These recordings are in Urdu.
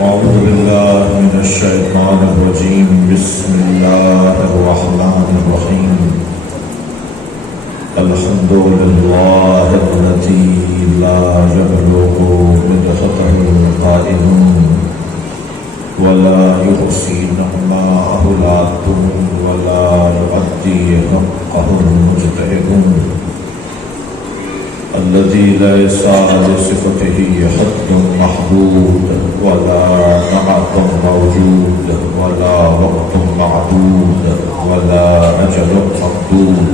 أعوذ بالله من الشيطان الرجيم بسم الله الرحمن الرحيم الحمد لله الذي لا يبلغ مدحته القائلون ولا يحصي نعماءه العادون ولا يؤدي حقه المجتهدون الذي ليس لصفته حد محدود ولا نعت موجود ولا وقت معدود ولا أجل ممدود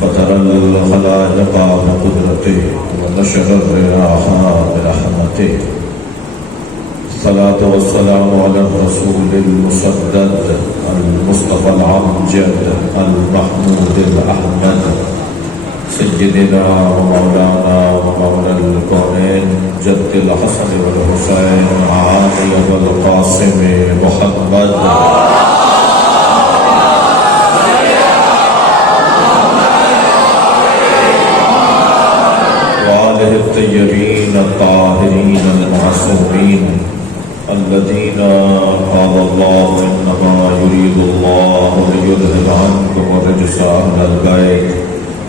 فترى الخلائق بقدرته ونشر الرياح برحمته الصلاة والسلام على الرسول المسدد المصطفى العمجد المحمود الأحمد سيدنا ومولانا ومولى الكونين جد الحسن والحسين علي والقاسم محمد وآله الطيبين الطاهرين المعصومين الذين قال الله إنما يريد الله ليذهب عنكم الرجس أهل البيت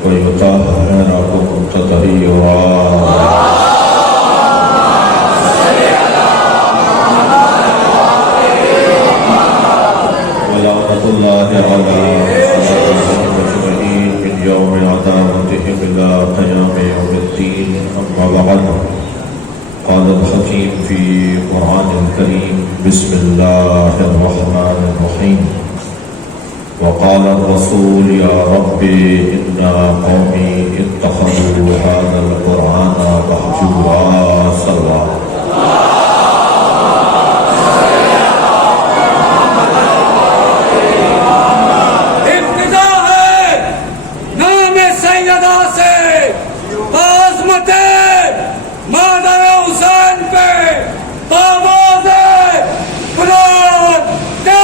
ويطهركم تطهيرا ولعنة الله على أعدائهم أجمعين من يوم عداوتهم إلى قيام يوم الدين أما بعد قال الحكيم في القرآن الكريم بسم الله الرحمن الرحيم وقال الرسول يا رب إن قومي اتخذوا هذا القرآن مهجورا سوا ابتدا ہے نام سیدہ سے عظمت مادر حسین پہ آواز بلند کے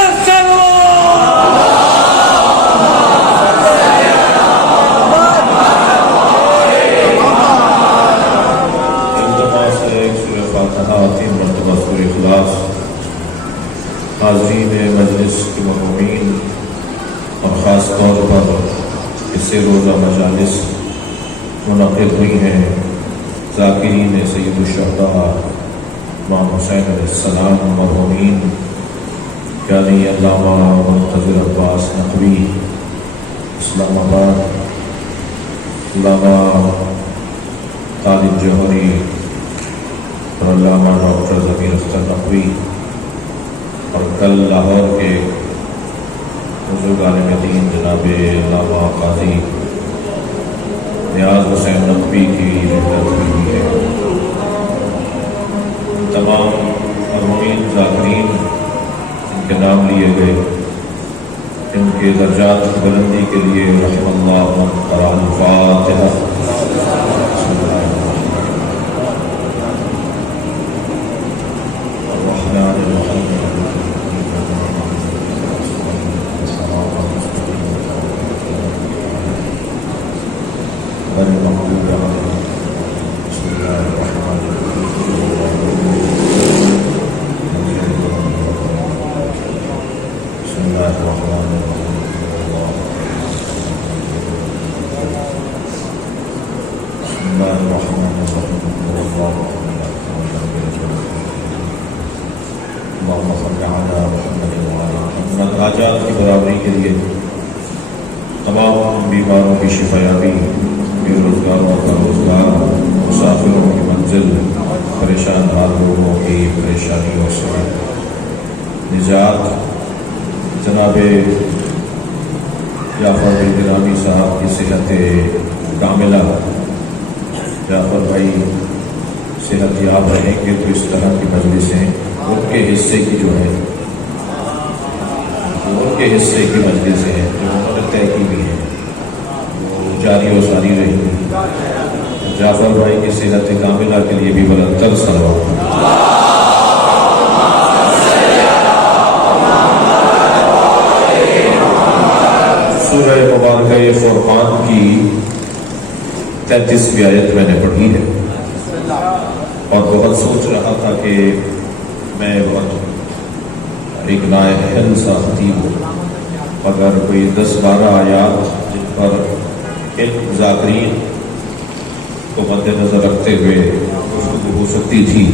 تین مرتبہ سورہ اخلاص حاضرین مجلس کے مرحومین اور خاص طور پر اس سے روزہ مجالس منعقد ہوئی ہیں ذاکرین سید الشہداء امام حسین علیہ السلام مرحومین یعنی علامہ منتظر عباس نقوی اسلام آباد، علامہ طالب جوہری اور علامہ ڈاکٹر ضمیر اختر نقوی اور کل لاہور کے بزرگ عالم دین جناب علامہ قاضی نیاز حسین نقوی کی رحلت ہوئی ہے۔ تمام مرحومین ذاکرین ان کے نام لیے گئے، ان کے درجات کی بلندی کے لیے رحم اللہ من قرأ الفاتحہ۔ حاجات کی برابری کے لیے تمام بیماروں کی شفایابی، بے روزگاروں کا روزگار، مسافروں کی منزل، پریشان حال لوگوں کی پریشانیوں سے نجات، جناب جعفر بھائی گرامی صاحب کی صحت کاملہ، جعفر بھائی صحت یاب رہیں گے تو اس طرح کی مجلسیں ان کے حصے کی جو ہے ان کے حصے کی مجلسیں ہیں جو انہوں نے طے کی بھی ہیں وہ جاری و ساری رہیں گی۔ جعفر بھائی کی صحت کاملہ کے لیے بھی بلند تر صلوات۔ سورہ مبارکہ فرقان کی 33ویں آیت میں نے پڑھی ہے اور بہت سوچ رہا تھا کہ میں بہت ایک نااہل سا خطیب ہوں، مگر کوئی 10-12 آیات جن پر علم ذاکرین کو مد نظر رکھتے ہوئے گفتگو ہو سکتی تھی،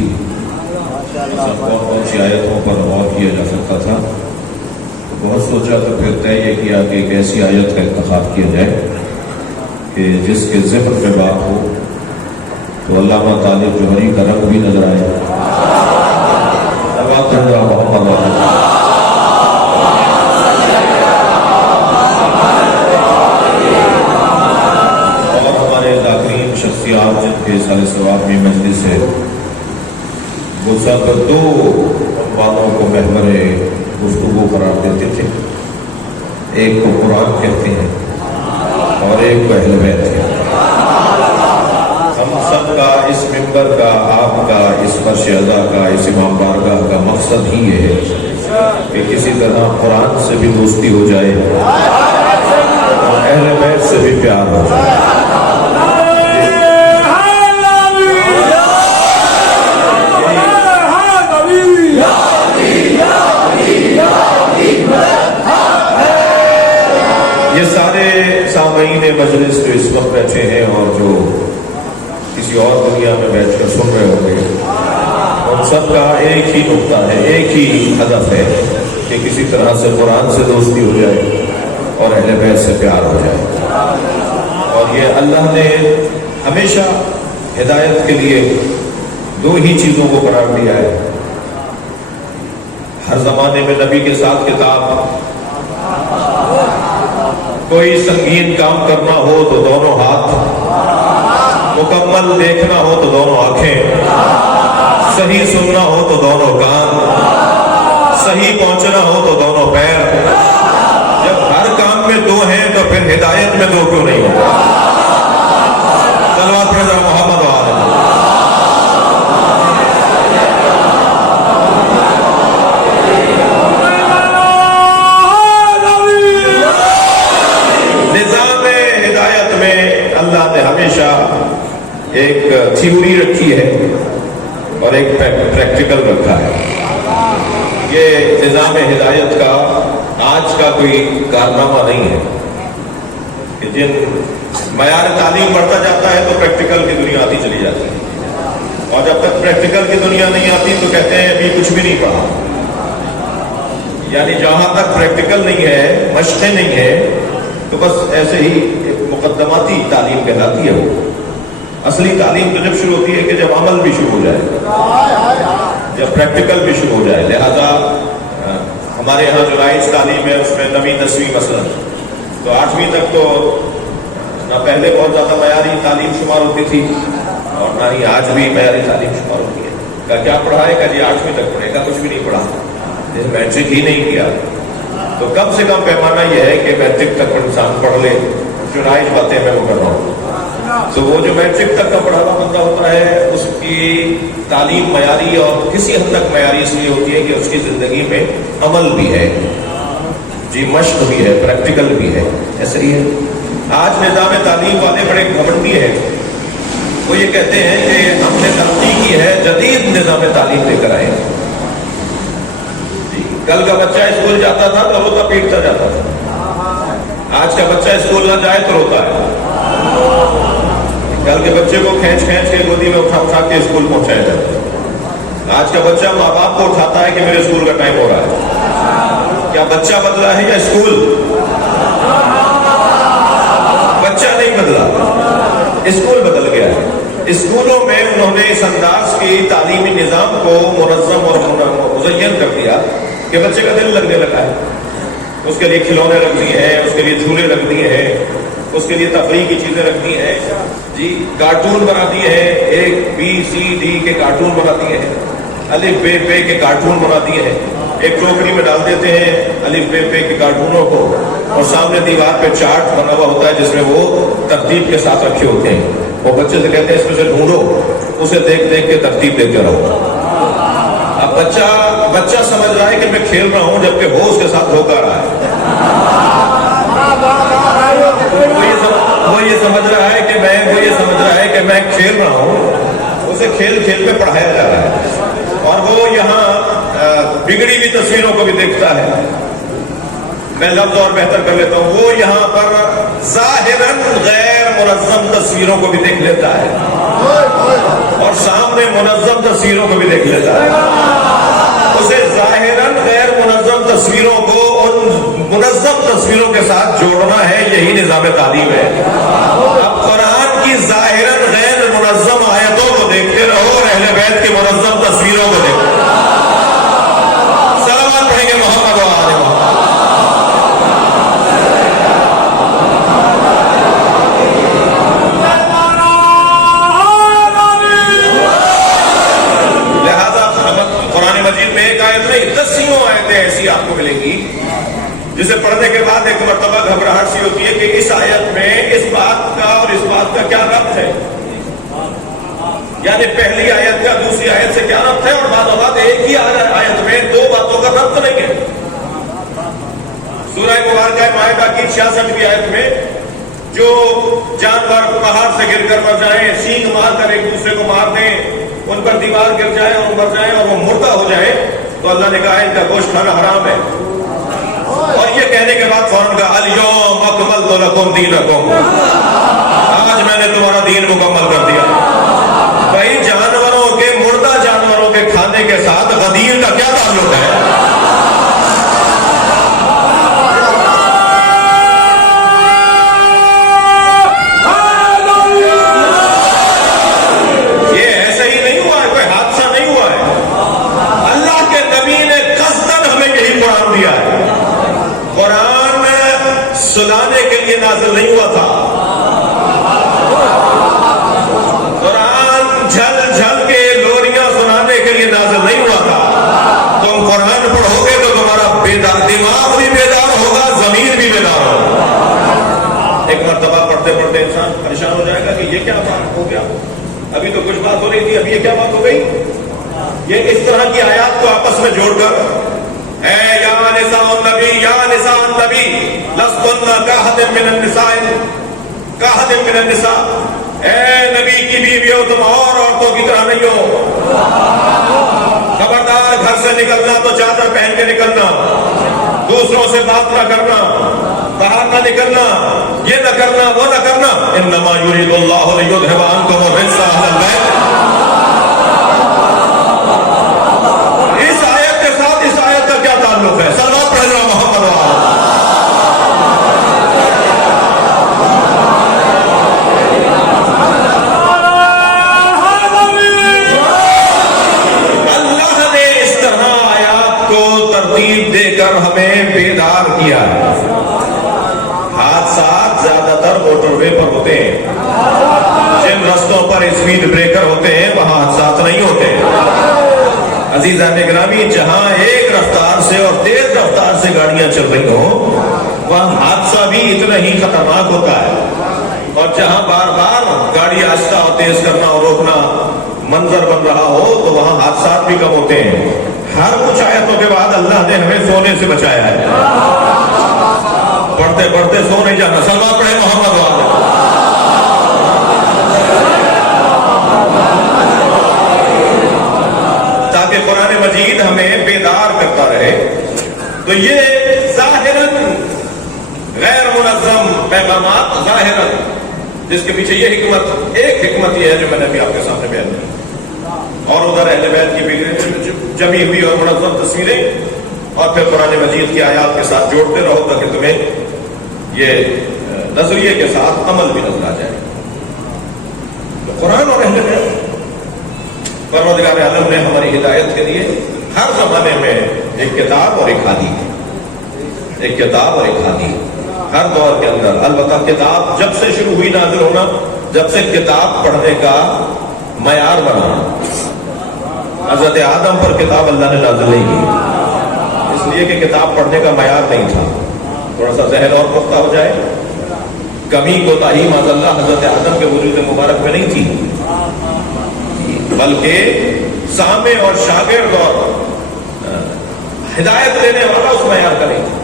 کون سی آیتوں پر غور کیا جا سکتا تھا، بہت سوچا تو پھر طے یہ کیا کہ ایک ایسی آیت کا انتخاب کیا جائے کہ جس کے ذکر پہ بات ہو تو علامہ طالب جوہری کا رنگ بھی نظر آئے۔ اور ہمارے ذاکرین شخصیات جن کے سال ثواب میں مجلس ہے، وہ سب 2 عنوانوں کو محور گفتگو قرار دیتے تھے، ایک کو قرآن کہتے ہیں اور ایک کو اہل بیت ہے۔ ہم سب کا اس ممبر کا، آپ کا، اس فرش اعضا کا، اس امام بارگاہ کا مقصد ہی یہ ہے کہ کسی طرح قرآن سے بھی دوستی ہو جائے اور اہل بیت سے بھی پیار ہو جائے۔ یہ سارے سامعین مجلس جو اس وقت بیٹھے ہیں اور جو کسی اور دنیا میں بیٹھ کر سن رہے ہوں گے، ان سب کا ایک ہی نقطہ ہے، ایک ہی ہدف ہے کہ کسی طرح سے قرآن سے دوستی ہو جائے اور اہل بیت سے پیار ہو جائے۔ اور یہ اللہ نے ہمیشہ ہدایت کے لیے 2 ہی چیزوں کو قرار دیا ہے۔ ہر زمانے میں نبی کے ساتھ کتاب، کوئی سنگین کام کرنا ہو تو دونوں ہاتھ، مکمل دیکھنا ہو تو دونوں آنکھیں، صحیح سننا ہو تو دونوں کان، صحیح پہنچنا ہو تو دونوں پیر۔ جب ہر کام میں 2 ہیں تو پھر ہدایت میں 2 کیوں نہیں ہوگا؟ صلوات پڑھ ذرا محمد و آل محمد۔ نظام ہدایت میں اللہ نے ہمیشہ ایک تھیوری رکھی ہے اور ایک پریکٹیکل رکھا ہے۔ یہ نظام ہدایت کا آج کا کوئی کارنامہ نہیں ہے کہ جن معیار تعلیم بڑھتا جاتا ہے تو پریکٹیکل کی دنیا آتی چلی جاتی ہے، اور جب تک پریکٹیکل کی دنیا نہیں آتی تو کہتے ہیں ابھی کچھ بھی نہیں پڑھا۔ یعنی جہاں تک پریکٹیکل نہیں ہے، مشقیں نہیں ہے، تو بس ایسے ہی مقدماتی تعلیم کہلاتی ہے۔ وہ اصلی تعلیم تو جب شروع ہوتی ہے کہ جب عمل بھی شروع ہو جائے، جب پریکٹیکل بھی شروع ہو جائے۔ لہذا ہمارے یہاں جو رائج تعلیم ہے اس میں 9ویں 10ویں مثلا تو 8ویں تک تو نہ پہلے بہت زیادہ معیاری تعلیم شمار ہوتی تھی اور نہ ہی آج بھی معیاری تعلیم شمار ہوتی ہے۔ کیا پڑھا ہے؟ جی 8ویں تک پڑھے گا، کچھ بھی نہیں پڑھا، میٹرک ہی نہیں کیا۔ تو کم سے کم پیمانہ یہ ہے کہ میٹرک تک انسان پڑھ لے، جو رائج باتیں میں وہ کر رہا ہوں۔ تو وہ جو میٹرک تک کا پڑھا ہوا بندہ ہوتا ہے اس کی تعلیم معیاری اور کسی حد تک معیاری اس لیے ہوتی ہے کہ اس کی زندگی میں عمل بھی ہے، جی مشق بھی ہے، پریکٹیکل بھی ہے۔ ایسا ہی ہے آج نظام تعلیم والے بڑے گھمنڈی ہیں، وہ یہ کہتے ہیں کہ ہم نے ترقی کی ہے، جدید نظام تعلیم لے کر آئے۔ جی کل کا بچہ اسکول جاتا تھا تو روتا پیٹتا جاتا تھا، آج کا بچہ اسکول نہ جائے تو روتا ہے۔ کل کے بچے کو کھینچ کے گودی میں اٹھا کے اسکول پہنچایا جاتا ہے، آج کا بچہ ماں باپ کو اٹھاتا ہے کہ میرے اسکول کا ٹائم ہو رہا ہے۔ کیا بچہ بدلا ہے یا اسکول؟ بچہ نہیں بدلا، اسکول بدل گیا ہے۔ اسکولوں میں انہوں نے اس انداز کی تعلیمی نظام کو منظم اور مزین کر دیا کہ بچے کا دل لگنے لگا ہے، اس کے لیے کھلونے رکھ دیے ہیں، اس کے لیے جھولے رکھ دیے ہیں، اس کے لیے تفریح کی چیزیں رکھ دی ہیں، جی کارٹون بنا دیے ہیں، ABCD کے کارٹون بنا دیے ہیں، الف بے پے کے کارٹون بنا دیے ہیں۔ ایک ٹوکری میں ڈال دیتے ہیں الف بے پے کے کارٹونوں کو، اور سامنے دیوار پہ چارٹ بنا ہوا ہوتا ہے جس میں وہ ترتیب کے ساتھ رکھے ہوتے ہیں۔ وہ بچے سے کہتے ہیں اس میں سے ڈھونڈو، اسے دیکھ دیکھ کے ترتیب دیتے رہو۔ اب بچہ سمجھ رہا ہے کہ میں کھیل رہا ہوں، جبکہ وہ اس کے ساتھ دھوکا رہا ہے۔ وہ یہ سمجھ رہا ہے کہ میں کھیل رہا ہوں، اسے کھیل میں پڑھایا جا رہا ہے، اور وہ یہاں بگڑی ہوئی تصویروں کو بھی دیکھتا ہے. میں لفظ اور بہتر کر لیتا ہوں, وہ یہاں پر ظاہراً غیر منظم تصویروں کو بھی دیکھ لیتا ہے اور سامنے منظم تصویروں کو بھی دیکھ لیتا ہے. اسے ظاہراً غیر منظم تصویروں کو ان منظم تصویروں کے ساتھ جوڑنا ہے, یہی نظام تعلیم ہے. اب قرآن کی ظاہراً غیر منظم آیتوں کو دیکھتے رہو اور اہل بیت کی منظم تصویروں کو دیکھو. سلامات پڑھیں گے محمد و آل محمد. ایسی آپ کو ملے گی جسے پڑھنے کے بعد ایک مرتبہ گھبراہٹ سی ہوتی ہے کہ اس آیت میں اس بات کا اور اس بات کا کیا ربط ہے, یعنی پہلی آیت کا دوسری آیت سے کیا ربط ہے, اور بعد اوقات ایک ہی آیت میں دو باتوں کا ربط نہیں ہے. سورہ مبارکہ مائدہ کی 66ویں آیت میں جو جانور پہاڑ سے گر کر مر جائیں, سینگ مار کر ایک دوسرے کو مار دیں, ان پر دیوار گر جائے اور مر جائیں اور وہ مردہ ہو جائے, تو اللہ نے کہا ان کا گوشت کھانا حرام ہے. اور یہ کہنے کے بعد فوراً کہا الیوم اکملت لکم دینکم, آج میں نے تمہارا دین مکمل کر دیا. بھائی جانوروں کے, مردہ جانوروں کے کھانے کے ساتھ غدیر کا کیا تعلق ہے؟ یہ ایسے ہی نہیں ہوا ہے, کوئی حادثہ نہیں ہوا ہے. اللہ کے نبی نے قصداً ہمیں یہی قرآن دیا ہے. قرآن سنانے کے لیے نازل نہیں ہوا تھا. قرآن جھل جھل کے لوریاں سنانے کے لیے نازل نہیں ہوا تھا. تم قرآن پڑھو گے تو تمہارا دماغ بھی بیدار ہوگا, ضمیر بھی بیدار ہوگا. ایک مرتبہ پڑھتے پڑھتے انسان پریشان ہو جائے گا کہ یہ کیا بات ہو گیا, ابھی تو کچھ بات ہو رہی تھی, ابھی یہ کیا بات ہو گئی. یہ اس طرح کی آیات کو آپس میں جوڑ کر اے یا نساء النبی, یا نساء النبی لستن کاحد من النساء, کاحد من النساء, اے نبی کی بیویوں تم اور عورتوں کی طرح نہیں ہو. خبردار گھر سے نکلنا تو چادر پہن کے نکلنا, دوسروں سے بات نہ کرنا, باہر نہ نکلنا, یہ نہ کرنا, وہ نہ کرنا. انما یرید اللہ لیذھب عنکم الرجس اہل البیت. اس آیت کے ساتھ اس آیت کا کیا تعلق ہے؟ صلوات پڑھنا محمد و آل. اللہ نے اس طرح آیات کو ترتیب دے کر ہمیں بیدار کیا ہے. حادثات زیادہ تر موٹر وے پر ہوتے ہیں. جن رستوں پر اسپیڈ بریکر ہوتے ہیں وہاں حادثات نہیں ہوتے. عزیزان گرامی, جہاں ایک رفتار سے اور تیز رفتار سے گاڑیاں چل رہی ہوں وہاں حادثہ بھی اتنا ہی خطرناک ہوتا ہے. اور جہاں بار بار گاڑی آہستہ اور تیز کرنا اور روکنا منظر بن رہا ہو تو وہاں حادثات بھی کم ہوتے ہیں. ہر کچھ آیتوں کے بعد اللہ نے ہمیں سونے سے بچایا ہے. پڑھتے پڑھتے سو نہیں جانا. صلوات پڑھے محمد و آل. تاکہ قرآن مجید ہمیں بیدار کرتا رہے. تو یہ ظاہراً غیر منظم پیغامات, ظاہراً جس کے پیچھے یہ حکمت, ایک حکمت یہ ہے جو میں نے ابھی آپ کے سامنے بیان کی, اور ادھر اہل بیت کی جمی ہوئی اور منظم تصویریں, اور پھر قرآن مجید کی آیات کے ساتھ جوڑتے رہو تاکہ تمہیں یہ نظریے کے ساتھ عمل بھی نظر آ جائے. تو قرآن اور اہل بیت, پروردگار عالم نے ہماری ہدایت کے لیے ہر زمانے میں ایک کتاب اور ایک ہادی, ایک کتاب اور ایک ہادی ہر دور کے اندر. البتہ کتاب جب سے شروع ہوئی نازل ہونا, جب سے کتاب پڑھنے کا معیار بنا, حضرت آدم پر کتاب اللہ نے نازل نہیں کی, اس لیے کہ کتاب پڑھنے کا معیار نہیں تھا. تھوڑا سا ذہن اور پختہ ہو جائے, کمی کوتاہی معاذ اللہ حضرت آدم کے وجود مبارک میں نہیں تھی, بلکہ سامع اور شاگرد اور ہدایت دینے والا اس معیار کا نہیں تھا.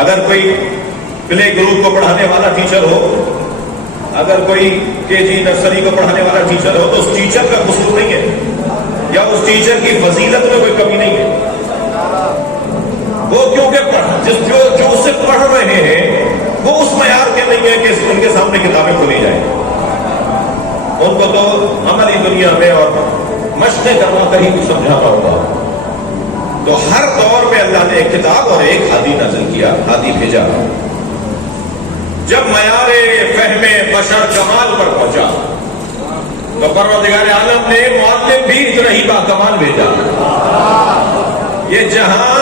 اگر کوئی پلے گروپ کو پڑھانے والا ٹیچر ہو, اگر کوئی کے جی نرسری کو پڑھانے والا ٹیچر ہو تو اس ٹیچر کا قصور نہیں ہے, یا اس ٹیچر کی فضیلت میں تو عملی دنیا میں اور مشقیں کروا کر ہی سمجھا پاؤں گا. تو ہر دور میں اللہ نے ایک کتاب اور ایک ہادی نازل کیا، ہادی بھیجا. جب معیار فہم بشر کمال پر پہنچا تو پروردگار عالم نے معلم بھی اتنا ہی باکمال بھیجا. یہ جہاں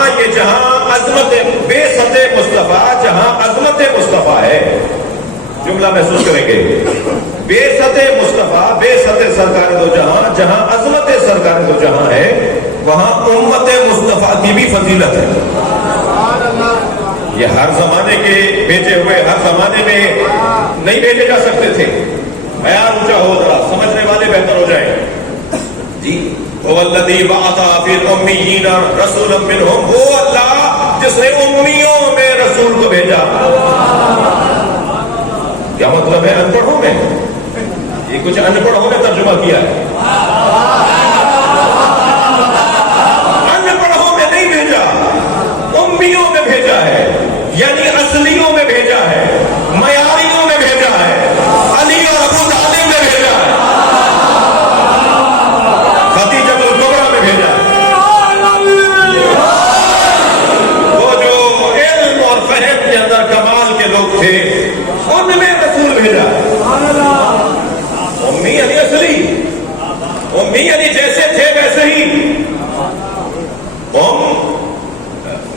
عظمت بے سطح مصطفیٰ، جہاں عظمت مصطفیٰ ہے، جملہ محسوس کریں گے، بے سطح مصطفیٰ، بے سطح سرکار دو جہاں، جہاں عظمت سرکار دو جہاں ہے، وہاں امت مصطفیٰ کی بھی فضیلت ہے. یہ ہر زمانے کے بھیجے ہوئے ہر زمانے میں نہیں بھیجے جا سکتے تھے. معیار اونچا ہو، ذرا سمجھنے والے بہتر ہو جائیں. جی هو الذی بعث فی الامیین رسولا منہم، وہ اللہ جس نے امیوں میں رسول کو بھیجا. کیا مطلب ہے؟ ان پڑھوں میں، یہ کچھ ان پڑھوں نے ترجمہ کیا ہے. ان پڑھوں میں نہیں بھیجا، امیوں میں بھیجا ہے، یعنی اصلیوں میں بھیجا ہے، معیاریوں میں بھیجا ہے، علی اور ابو طالب میں بھیجا ہے، خدیجہ الکبریٰ میں بھیجا ہے. وہ جو علم اور فہم کے اندر کمال کے لوگ تھے ان میں رسول بھیجا. امی یعنی اصلی، امی یعنی جیسے تھے ویسے ہی.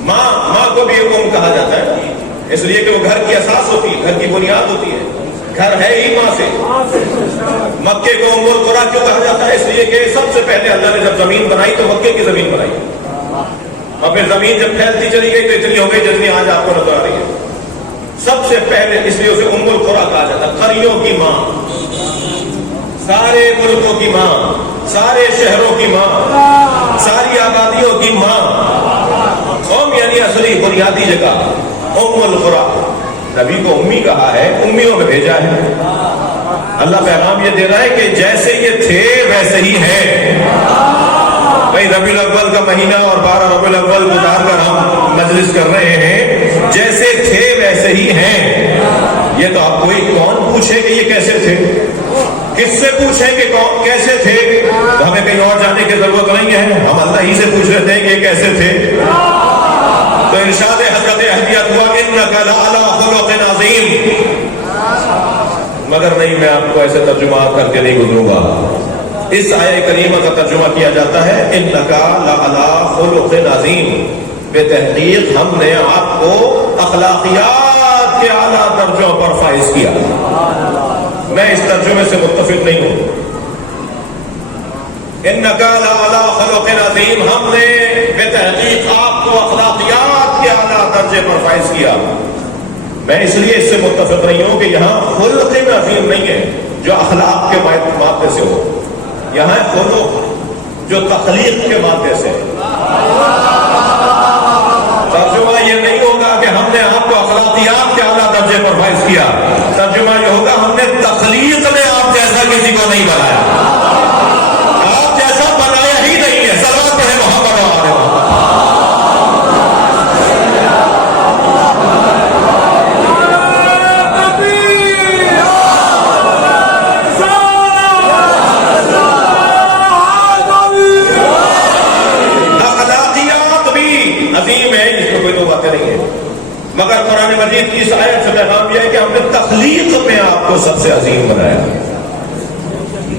ماں کو بھی ام کہا جاتا ہے، اس لیے کہ وہ گھر کی اساس ہوتی ہے، گھر کی بنیاد ہوتی ہے. گھر ہے ہی ماں سے. مکے کو ام القریٰ کیوں کہا جاتا ہے؟ اس لیے کہ سب سے پہلے اللہ نے جب زمین بنائی تو مکے کی زمین بنائی، اور پھر زمین جب پھیلتی چلی گئی تو اتنی ہو گئی جتنی آج آپ کو نظر آ رہی ہے. سب سے پہلے اس لیے اسے ام القریٰ کہا جاتا ہے، قریوں کی ماں، سارے ملکوں کی ماں، سارے شہروں کی ماں، ساری آبادیوں کی ماں. قوم یعنی اصلی بنیادی جگہ، ام القریٰ. نبی کو امی کہا ہے، امیوں میں بھیجا ہے. اللہ پیغام یہ دے رہا ہے کہ جیسے یہ تھے ویسے ہی ہیں. بھائی ربیع الاول کا مہینہ اور 12 ربیع الاول گزار کر ہم مجلس کر رہے ہیں، جیسے تھے ویسے ہی ہیں. یہ تو آپ کوئی کون پوچھے کہ یہ کیسے تھے؟ کس سے پوچھیں کہ کون کیسے تھے؟ تو ہمیں کہیں اور جانے کی ضرورت نہیں ہے، ہم اللہ ہی سے پوچھ رہے تھے کہ یہ کیسے تھے. تو ارشاد حضرت اہلیت ہوا انک لعلی خلق عظیم. مگر نہیں، میں آپ کو ایسے ترجمہ کر کے نہیں گزروں گا. اس آیہ کریمہ کا ترجمہ کیا جاتا ہے انک لعلی خلق عظیم. بے تحقیق ہم نے آپ کو اخلاقیات کے اعلیٰ درجوں پر فائز کیا. میں اس ترجمے سے متفق نہیں ہوں. انک لعلی خلق عظیم، ہم نے بے تحقیق آپ کو اخلاقیات کے اعلیٰ درجے پر فائز کیا. میں اس لیے اس سے متفق نہیں ہوں کہ یہاں خلق عظیم نہیں ہے جو اخلاق کے مادے سے ہو، یہاں خلق جو تخلیق کے مادے سے. ترجمہ یہ نہیں ہوگا کہ ہم نے آپ کو اخلاقیات کے اعلیٰ درجے پر فائز کیا. ترجمہ یہ ہوگا ہم نے تخلیق میں آپ جیسا کسی کو نہیں بنایا، آپ جیسا بنایا ہی نہیں ہے. صلوات پڑھیں محمد و آل محمد. مگر قرآن مجید کی اس آیت سے پیغام یہ ہے کہ ہم نے تخلیق میں آپ کو سب سے عظیم بنایا.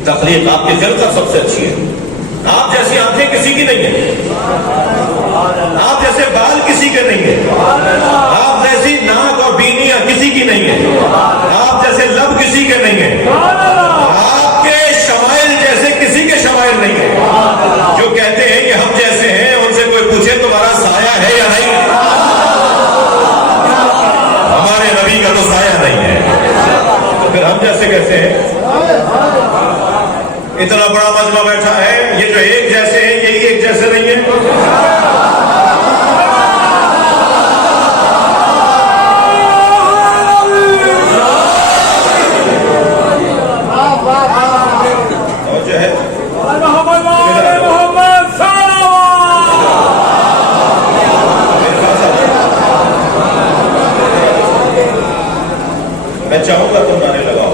تخلیق آپ کی خلقت سب سے اچھی ہے. آپ جیسی آنکھیں کسی کی نہیں ہیں، آپ جیسے بال کسی کے نہیں ہیں، آپ جیسی ناک اور بینیاں کسی کی نہیں ہیں، آپ جیسے لب کسی کے نہیں ہیں، آپ کے شمائل جیسے کسی کے شمائل نہیں ہیں. جو کہتے ہیں کہ ہم جیسے ہیں ان سے کوئی پوچھے تمہارا سایہ ہے یا نہیں؟ ہمارے نبی کا تو سایہ نہیں ہے، تو پھر ہم جیسے کیسے ہیں؟ اتنا بڑا مجمع بیٹھا ہے، یہ جو ایک جیسے ہیں یہی ایک جیسے نہیں ہے. اور جو ہے میں چاہوں گا تم نعرے لگاؤ.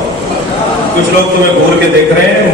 کچھ لوگ تمہیں گھور کے دیکھ رہے ہیں،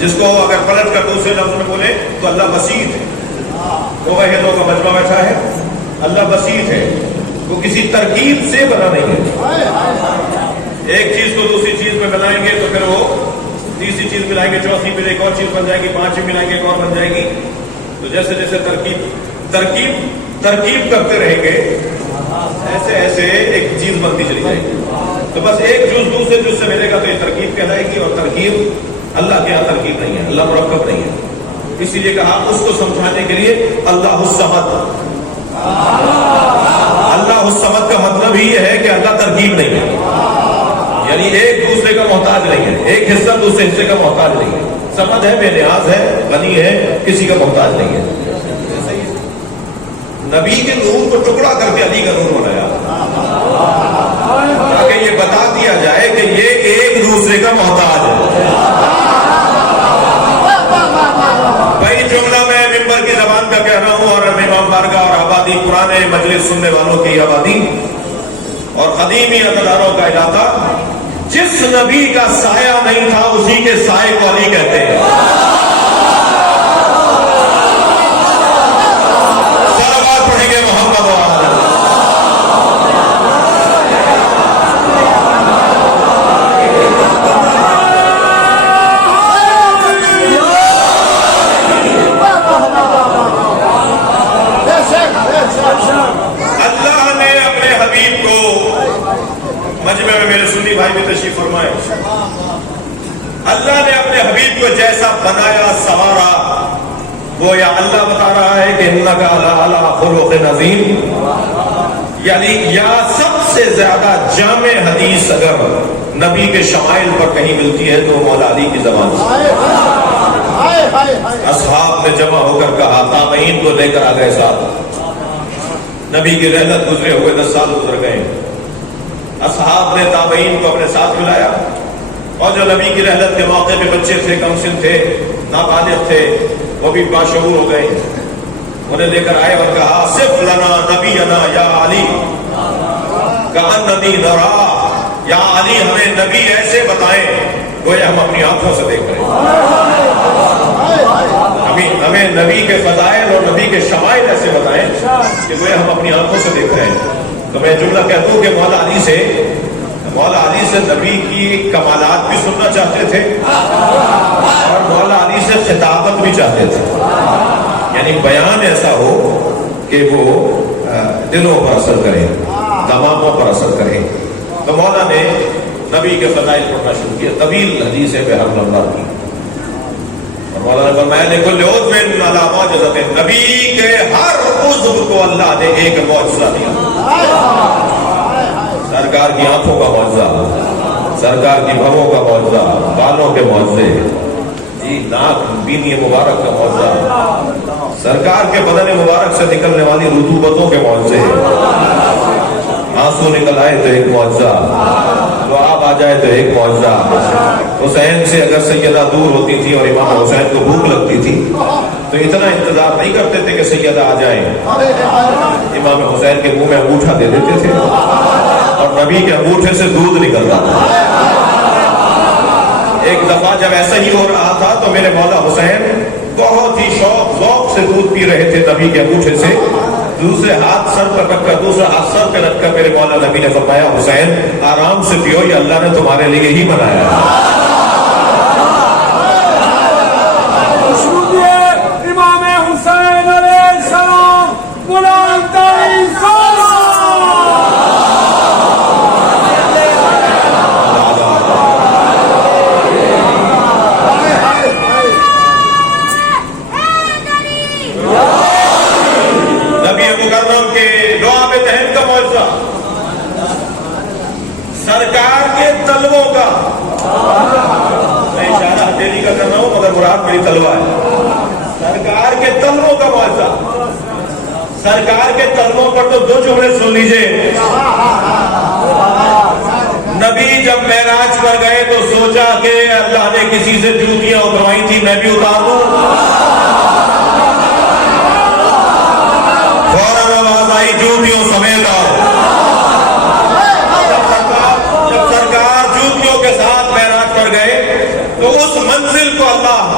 جس کو اگر پلٹ کر دوسرے لفظ میں بولے تو اللہ بسیط ہے، موحدوں کا مجمع بیٹھا ہے، اللہ بسیط ہے، وہ کسی ترکیب سے بنا نہیں ہے۔ ایک چیز کو دوسری چیز میں ملائیں گے تو پھر وہ تیسری چیز ملائیں گے، چوتھی پھر ایک اور چیز بن جائے گی، پانچویں ملائیں گے ایک اور بن جائے گی۔ تو جیسے جیسے ترکیب کرتے رہیں گے ایسے ایسے ایک چیز بنتی چلی جائے گی۔ تو بس ایک جز دوسرے جز سے ملے گا تو یہ ترکیب کہلائے گی، اور ترکیب اللہ کے یہاں ترکیب نہیں ہے، اللہ مرکب نہیں ہے۔ اسی لیے کہا اس کو سمجھانے کے لیے اللہ الصمد، اللہ الصمد کا مطلب ہی یہ ہے کہ اللہ ترکیب نہیں ہے، یعنی ایک دوسرے کا محتاج نہیں ہے، ایک حصہ دوسرے حصے کا محتاج نہیں ہے، صمد ہے، بے نیاز ہے، غنی ہے، کسی کا محتاج نہیں ہے۔ نبی کے نور کو ٹکڑا کر کے علی کا نور بنایا تاکہ یہ بتا دیا جائے کہ یہ ایک دوسرے کا محتاج ہے۔ بھائی جملہ میں ممبر کی زبان کا کہہ رہا ہوں، اور امام بارگاہ اور آبادی، پرانے مجلس سننے والوں کی آبادی اور قدیمی عقیداروں کا علاقہ، جس نبی کا سایہ نہیں تھا اسی کے سائے کو علی کہتے ہیں۔ صلوات پڑھیں گے محمد و آل مجمع میں میرے سنی بھائی بھی تشریف فرمائے۔ اللہ نے اپنے حبیب کو جیسا بنایا سوارا، وہ یا اللہ بتا رہا ہے کہ انک لعلی خلق عظیم، یعنی یا سب سے زیادہ جامع حدیث اگر نبی کے شمائل پر کہیں ملتی ہے تو مولا علی کی زبان سے۔ اصحاب نے جمع ہو کر کہا، تابعین کو لے کر آ گئے ساتھ، نبی کی رحلت گزرے ہوئے 10 سال گزر گئے، اصحاب نے تابعین کو اپنے ساتھ ملایا، اور جو نبی کی رحلت کے موقع پہ بچے تھے، کم سن تھے، نابالغ تھے، وہ بھی باشعور ہو گئے، انہیں لے کر آئے اور کہا، صف لنا نبینا یا علی کأننی نرا، یا علی ہمیں نبی ایسے بتائیں گویا ہم اپنی آنکھوں سے دیکھ رہے ہیں، ہمیں نبی کے فضائل اور نبی کے شمائل ایسے بتائیں کہ گویا ہم اپنی آنکھوں سے دیکھ رہے ہیں۔ تو میں جملہ کہتا ہوں کہ مولا علی سے نبی کی کمالات بھی سننا چاہتے تھے، اور مولا علی سے خطابت بھی چاہتے تھے، یعنی بیان ایسا ہو کہ وہ دلوں پر اثر کرے، دماغوں پر اثر کرے۔ تو مولا نے نبی کے فضائل پڑھنا شروع کیا، طویل حدیثیں بے حرف نمبر کی، اور مولا نے فرمایا لکل عضو علی معجزۃ، نبی کے ہر عضو کو اللہ نے ایک معجزہ دیا، سرکار کی آنکھوں کا معجزہ، سرکار کی بھووں کا معجزہ، بالوں کے معجزے، جی ناک بینی مبارک کا معجزہ، سرکار کے بدن مبارک سے نکلنے والی رطوبتوں کے معجزے، آنسو نکل آئے تو ایک معجزہ، لعاب آ جائے تو ایک معجزہ۔ حسین سے اگر سیدہ دور ہوتی تھی اور امام حسین کو بھوک لگتی تھی تو اتنا انتظار نہیں کرتے تھے کہ سیدہ آ جائیں، امام حسین کے منہ میں انگوٹھا دے دیتے تھے اور نبی کے انگوٹھے سے دودھ نکلتا تھا۔ ایک دفعہ جب ایسا ہی ہو رہا تھا تو میرے مولا حسین بہت ہی شوق ذوق سے دودھ پی رہے تھے نبی کے انگوٹھے سے، دوسرے ہاتھ سر پر رکھ کر، دوسرا ہاتھ سر پہ رکھ کر میرے مولا نبی نے فرمایا، حسین آرام سے پیو، یہ اللہ نے تمہارے لیے ہی بنایا ہے۔ امام حسین علیہ السلام بلند ترین سرکار کے تلووں کا، میں اشارہ ہتھیلی کا کر رہا ہوں مگر مراد میری تلوا ہے، سرکار کے تلووں کا معجزہ، سرکار کے تلووں پر تو 2 جملے سن لیجئے۔ نبی جب معراج پر گئے تو سوچا کہ اللہ نے کسی سے جوتیاں اتروائی تھی، میں بھی اتار دوں، فوراً آواز آئی جوتیوں سمیت آؤ۔ جب سرکار جوتیوں کے ساتھ معراج پر گئے تو اس منزل کو اللہ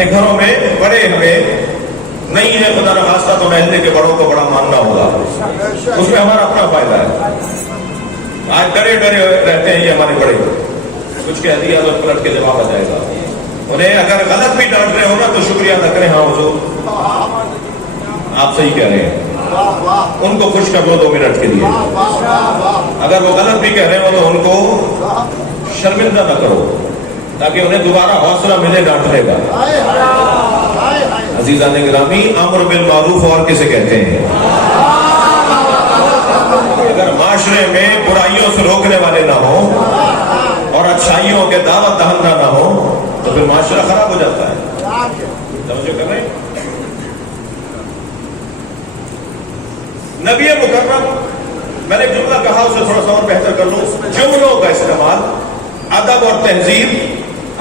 اپنے گھروں میں بڑے ہمیں نہیں ہے خدا نخواستہ تو محلے کے بڑوں کو بڑا ماننا ہوگا، اس میں ہمارا اپنا فائدہ ہے۔ آج ڈرے ڈرے رہتے ہیں یہ ہمارے بڑے، کچھ کہہ دیا تو پلٹ کے جواب آ جائے گا۔ انہیں اگر غلط بھی ڈانٹ رہے ہو نا تو شکریہ ادا کریں، ہاں حضور آپ صحیح کہہ رہے ہیں، ان کو خوش کر دو 2 منٹ کے لیے۔ اگر وہ غلط بھی کہہ رہے ہو تو ان کو شرمندہ نہ کرو تاکہ انہیں دوبارہ حوصلہ ملے ڈانٹنے کا۔ عزیزان گرامی، امر بالمعروف اور کسے کہتے ہیں؟ اگر معاشرے میں برائیوں سے روکنے والے نہ ہوں اور اچھائیوں کے دعوت دہندہ نہ ہوں تو پھر معاشرہ خراب ہو جاتا ہے۔ توجہ کر رہے ہیں؟ نبی مکرم، میں نے جملہ کہا اسے تھوڑا سا اور بہتر کر لوں، جملوں کا استعمال، ادب اور تہذیب،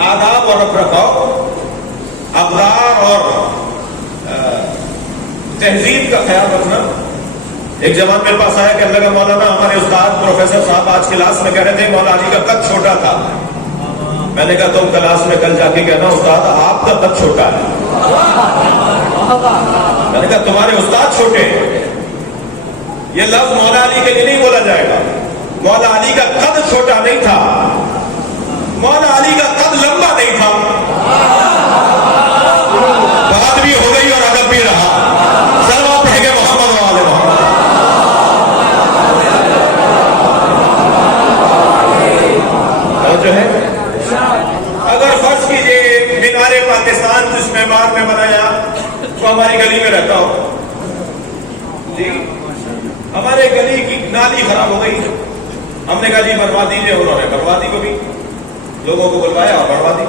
آداب اور رکھ رکھاؤ، اقدار اور تہذیب کا خیال رکھنا۔ ایک جوان میرے پاس آیا کہ لگا مولانا ہمارے استاد پروفیسر صاحب آج کلاس میں کہہ رہے تھے مولا علی کا قد چھوٹا تھا۔ میں نے کہا تم کلاس میں کل جا کے کہنا استاد آپ کا قد چھوٹا ہے۔ میں نے کہا تمہارے استاد چھوٹے ہیں۔ یہ لفظ مولا علی کے لیے نہیں بولا جائے گا۔ مولا علی کا قد چھوٹا نہیں تھا، مولا علی کا قد لمبا نہیں تھا۔ بات بھی ہو گئی اور ادب بھی رہا۔ سلوات پڑھیں گے محمد و آل محمد۔ جو ہے اگر فرض کیجئے مینار پاکستان جس معمار میں بنایا وہ ہماری گلی میں رہتا ہو، جی ہمارے گلی کی نالی خراب ہو گئی، ہم نے کہا جی بنوا دیجیے، انہوں نے بنوا دی، کو بھی لوگوں کو بلوایا اور بنوا دی۔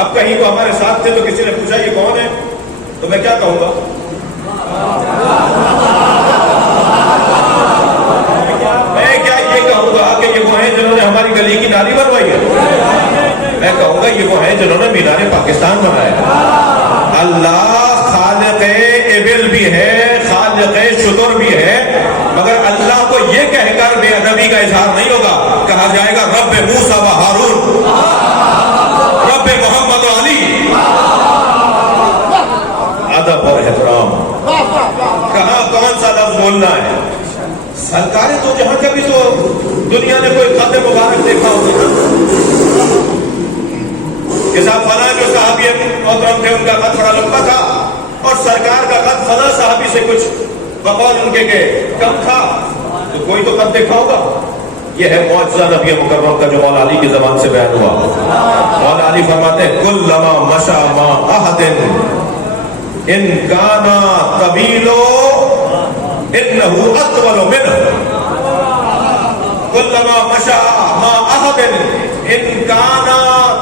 اب کہیں کو ہمارے ساتھ تھے تو کسی نے پوچھا یہ کون ہے تو میں کیا کہوں گا؟ میں کیا یہ کہوں گا کہ یہ وہ ہیں جنہوں نے ہماری گلی کی نالی بنوائی ہے؟ میں کہوں گا یہ وہ ہیں جنہوں نے مینار پاکستان بنایا۔ اللہ خالق ابل بھی ہے، خالق شتر بھی ہے، مگر اللہ کو یہ کہہ کر بے ادبی کا اظہار نہیں ہوگا۔ کہا جائے گا رب موسیٰ و ہارون، رب محمد و علی۔ ادب اور احترام، کہاں کون سا لفظ بولنا ہے؟ سرکار تو جہاں کبھی تو دنیا نے کوئی خط مبارک دیکھا ہوگا کہ صاحب فلاں جو صحابی محترم تھے ان کا خط بڑا لمبا تھا اور سرکار کا خط فلاں صحابی سے کچھ بقول ان کے کم تھا، تو کوئی تو خط دیکھا ہوگا۔ یہ ہے معجزہ نبی مکرم کا جو مولا علی کی زبان سے بیان ہوا۔ مولا علی فرماتے ہیں کلما مشى مع احد ان کان طویل انه اطول منه، کلما مشى مع احد ان کان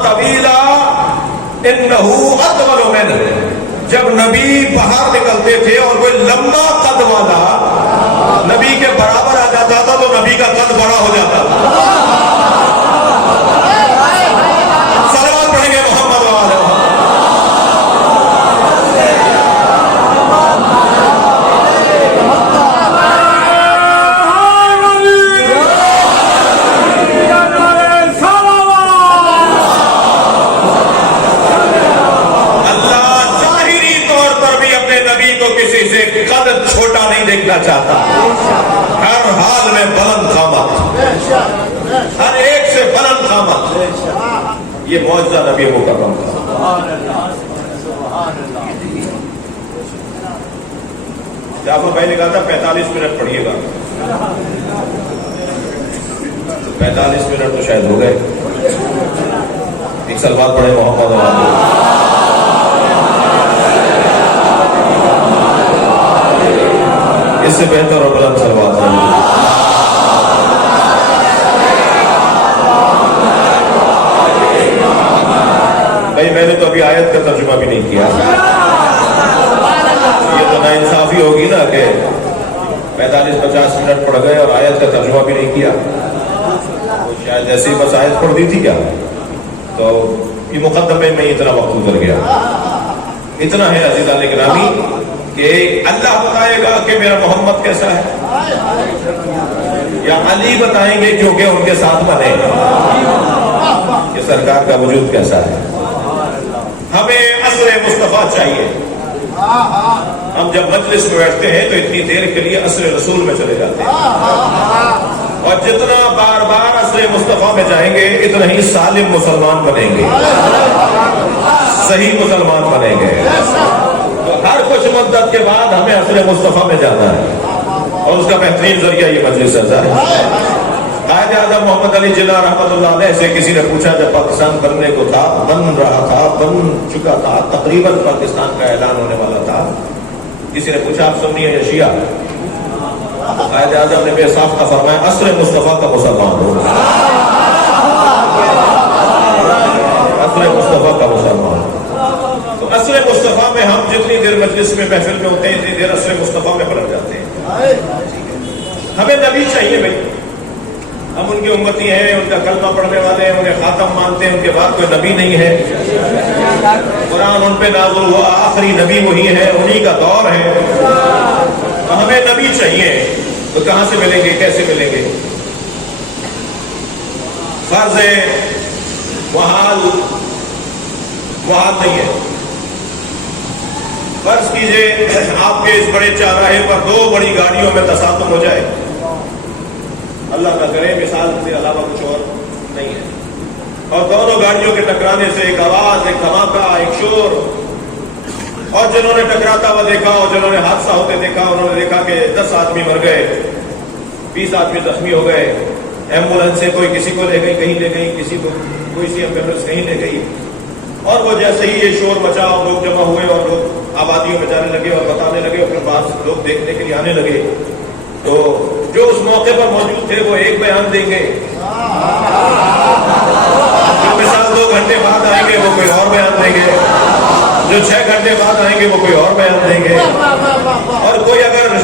طویل انه اطول منه۔ جب نبی باہر نکلتے تھے اور کوئی لمبا قد والا نبی کے برابر آ جاتا تھا تو نبی کا قد بڑا ہو جاتا تھا۔ صلوات پڑھیں گے محمد و آل محمد۔ قد چھوٹا نہیں دیکھنا چاہتا، ہر حال میں بلند قامت، ہر ایک سے بلند قامت۔ یہ معجزہ نبی مکرم کا۔ جعفر بھائی نے کہا تھا 45 منٹ پڑھیے گا، 45 منٹ تو شاید ہو گئے۔ ایک سلوات پڑھے محمد و آل۔ اس سے بہتر اور بلند سلوات ہے۔ بھائی میں نے تو ابھی آیت کا ترجمہ بھی نہیں کیا، یہ تو ناانصافی ہوگی نا کہ 45-50 منٹ پڑھ گئے اور آیت کا ترجمہ بھی نہیں کیا۔ شاید ایسے ہی بس آیت پڑھ دی تھی کیا، تو یہ مقدمے میں اتنا وقت گزر گیا۔ اتنا ہے عزیزان گرامی کہ اللہ بتائے گا کہ میرا محمد کیسا ہے، یا علی بتائیں گے کیونکہ ان کے ساتھ بنے کہ سرکار کا وجود کیسا ہے۔ ہمیں عصر مصطفیٰ چاہیے. ہم جب مجلس میں بیٹھتے ہیں تو اتنی دیر کے لیے عصر رسول میں چلے جاتے ہیں، اور جتنا بار بار عصر مصطفیٰ میں جائیں گے اتنا ہی سالم مسلمان بنیں گے، صحیح مسلمان بنیں گے. تو ہر کچھ مدت کے بعد ہمیں عصر مصطفیٰ میں جانا ہے، اور اس کا بہترین ذریعہ یہ مجلس ہے. قائد اعظم محمد علی جناح رحمۃ اللہ علیہ سے کسی نے پوچھا جب پاکستان بننے کو تھا، بن رہا تھا، بن چکا تھا، تقریباً پاکستان کا اعلان ہونے والا تھا، کسی نے پوچھا آپ سنی ہے یا شیعہ؟ قائد اعظم نے بے صاف کا فرمایا عصر مصطفیٰ کا مسلمان ہو، عصر مصطفیٰ کا مسلمان. تو عصر مصطفیٰ میں ہم جتنی دیر مجلس میں محفل میں ہوتے ہیں اتنی دیر عصر مصطفیٰ میں پلٹ جاتے ہیں. ہمیں نبی چاہیے بھائی، ہم ان کی امتی ہیں، ان کا کلمہ پڑھنے والے ہیں، انہیں خاتم مانتے ہیں، ان کے بعد کوئی نبی نہیں ہے. قرآن ان پہ نازل ہوا، آخری نبی وہی ہے، انہی کا دور ہے. تو ہمیں نبی چاہیے، تو کہاں سے ملیں گے، کیسے ملیں گے؟ فرض ہے محال نہیں ہے. فرض کیجئے آپ کے اس بڑے چوراہے پر دو بڑی گاڑیوں میں تصادم ہو جائے، اللہ نہ کرے، مثال سے علاوہ کچھ اور نہیں ہے، اور دونوں گاڑیوں کے ٹکرانے سے ایک آواز، ایک دھماکہ، ایک شور، اور جنہوں نے ٹکراتا ہوا دیکھا اور جنہوں نے حادثہ ہوتے دیکھا انہوں نے دیکھا کہ 10 آدمی مر گئے، 20 آدمی زخمی ہو گئے. ایمبولینس سے کوئی کسی کو لے گئی، کہیں لے گئی، کسی کو کوئی سی ایمبولینس کہیں لے گئی. اور وہ جیسے ہی یہ شور مچا اور لوگ جمع ہوئے اور لوگ آبادیوں میں جانے لگے اور بتانے لگے اور پھر بعض لوگ دیکھنے کے لیے آنے لگے، تو جو اس موقع پر موجود تھے وہ ایک بیان دیں گے، جو مثال 2 گھنٹے بعد آئیں گے وہ کوئی اور بیان دیں گے، جو 6 گھنٹے بعد آئیں گے وہ کوئی اور بیان دیں گے، اور کوئی اگر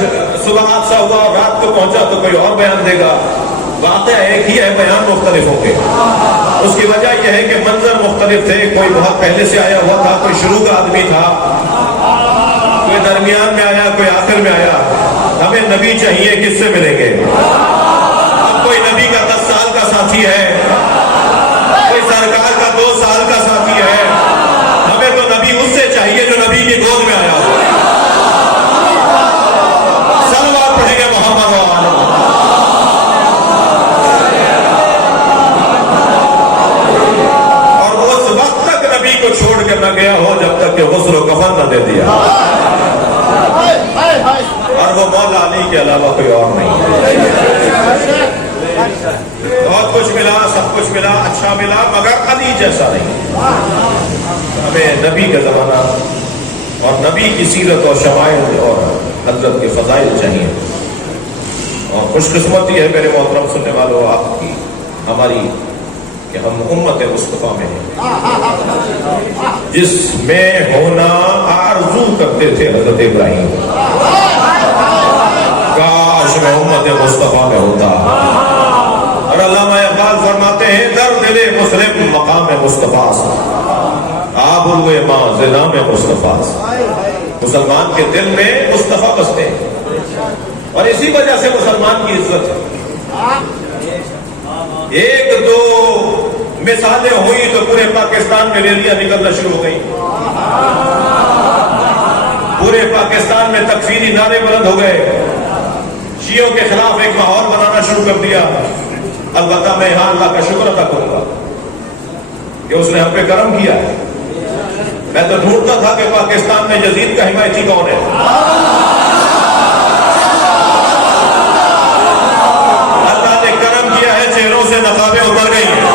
صبح حادثہ ہوا اور رات کو پہنچا تو کوئی اور بیان دے گا. واقعہ ایک ہی ہے، بیان مختلف ہوں گے. اس کی وجہ یہ ہے کہ منظر مختلف تھے، کوئی بہت پہلے سے آیا ہوا تھا، کوئی شروع کا آدمی تھا، کوئی درمیان میں آیا، کوئی آخر میں آیا. ہمیں نبی چاہیے، کس سے ملیں گے؟ اب کوئی نبی کا 10 سال کا ساتھی ہے، کوئی سرکار کا 2 سال کا ساتھی ہے. ہمیں تو نبی اس سے چاہیے جو نبی کی گود میں آیا ہو. صلوات پڑھیں گے محمد و آلہ. اور اس وقت تک نبی کو چھوڑ کر نہ گیا ہو جب تک کہ غسل و کفن نہ دے دیا، اور وہ مولا علی کے علاوہ کوئی اور نہیں. بہت کچھ ملا، سب کچھ ملا، اچھا ملا، مگر علی جیسا نہیں. ہمیں نبی کا زمانہ اور نبی کی سیرت اور شمائل اور حضرت کے فضائل چاہیے. اور خوش قسمتی ہے میرے محترم سننے والوں آپ کی، ہماری، کہ ہم امت مصطفیٰ میں ہیں، جس میں ہونا آرزو کرتے تھے حضرت ابراہیم. کاش میں امت مصطفیٰ میں ہوتا. اور علامہ اقبال فرماتے ہیں در دل مسلم مقام مصطفیٰ آب ہوئے ماں زنام مصطفیٰ. مسلمان کے دل میں مصطفیٰ بستے ہیں، اور اسی وجہ سے مسلمان کی عزت ہے. 1-2 مثالیں ہوئی تو پورے پاکستان میں ریلیاں نکلنا شروع ہو گئی، پورے پاکستان میں تکفیری نعرے بلند ہو گئے، شیعوں کے خلاف ایک ماحول بنانا شروع کر دیا. البتہ میں یہاں اللہ کا شکر ادا کروں گا کہ اس نے ہم پہ کرم کیا ہے. میں تو ڈھونڈتا تھا کہ پاکستان میں یزید کا حمایتی کون ہے. اللہ نے کرم کیا ہے، چہروں سے نقابیں اتر گئی ہیں.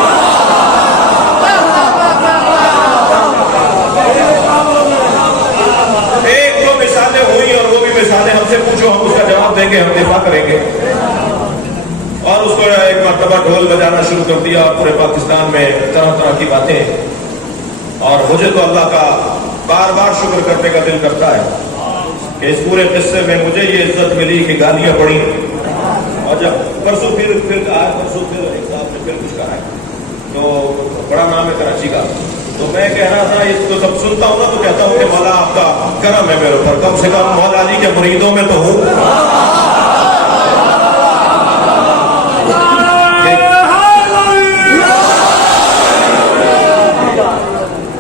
ایک دو مثالیں ہوئی اور وہ بھی مثالیں ہم سے پوچھو، ہم اس کا جواب دیں گے، ہم دفاع کریں گے. اور اس کو ایک مرتبہ ڈھول بجانا شروع کر دیا پورے پاکستان میں، طرح طرح کی باتیں. اور مجھے تو اللہ کا بار بار شکر کرنے کا دل کرتا ہے کہ اس پورے قصے میں مجھے یہ عزت ملی کہ گالیاں پڑی. اور جب پرسوں پھر ایک صاحب نے پھر کچھ کہا ہے، تو بڑا نام ہے کراچی کا، تو میں کہہ رہا تھا اس کو سب سنتا ہوں نا تو کہتا ہوں کہ مولا آپ کا کرم ہے میرے اوپر، کم سے کم مولا علی کے مریدوں میں تو ہوں.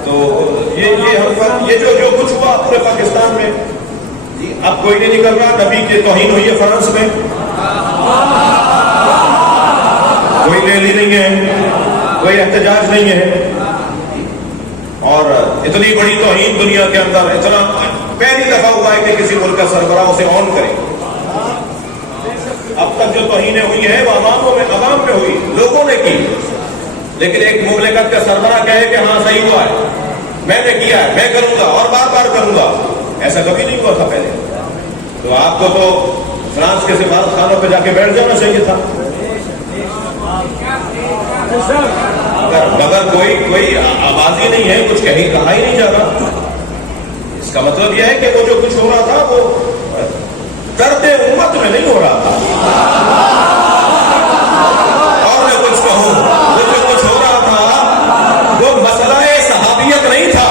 تو یہ نہیں نکل رہا. نبی کی توہین ہوئی ہے فرانس میں, کوئی ریلی نہیں ہے, کوئی احتجاج نہیں ہے, اور اتنی بڑی توہین دنیا کے اندر, اتنا پہلی دفعہ ہوا ہے کہ کسی ملک کا سربراہ اسے آن کرے. اب تک جو توہینیں ہوئی ہیں وہ عوام میں ہوئی, لوگوں نے کی, لیکن ایک مملکت کا سربراہ کہے کہ ہاں صحیح ہوا ہے, میں نے کیا ہے, میں کروں گا اور بار بار کروں گا, ایسا کبھی نہیں ہوا تھا پہلے. تو آپ کو تو فرانس کے سفارت خانوں پہ جا کے بیٹھ جانا چاہیے تھا, مگر کوئی آواز ہی نہیں ہے, کچھ کہا ہی نہیں جا رہا. اس کا مطلب یہ ہے کہ وہ جو کچھ ہو رہا تھا وہ درد امت میں نہیں ہو رہا تھا. اور میں کچھ کہوں, وہ جو کچھ ہو رہا تھا وہ مسئلہ صحابیت نہیں تھا.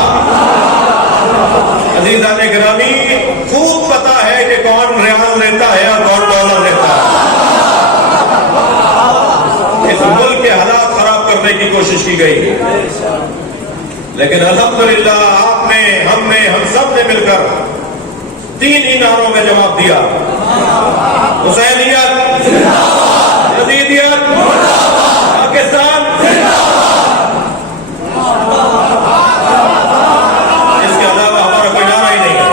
عزیزان گرامی, خوب پتا ہے کہ کون ریال لیتا ہے اور کون ڈالر لیتا ہے. اس ملک کے حالات خراب کرنے کی کوشش کی گئی, لیکن الحمدللہ آپ نے, ہم سب نے مل کر 3 ہی نعروں میں جواب دیا. حسینیت, یزیدیت, پاکستان. اس کے علاوہ ہمارا کوئی نعرہ ہی نہیں ہے.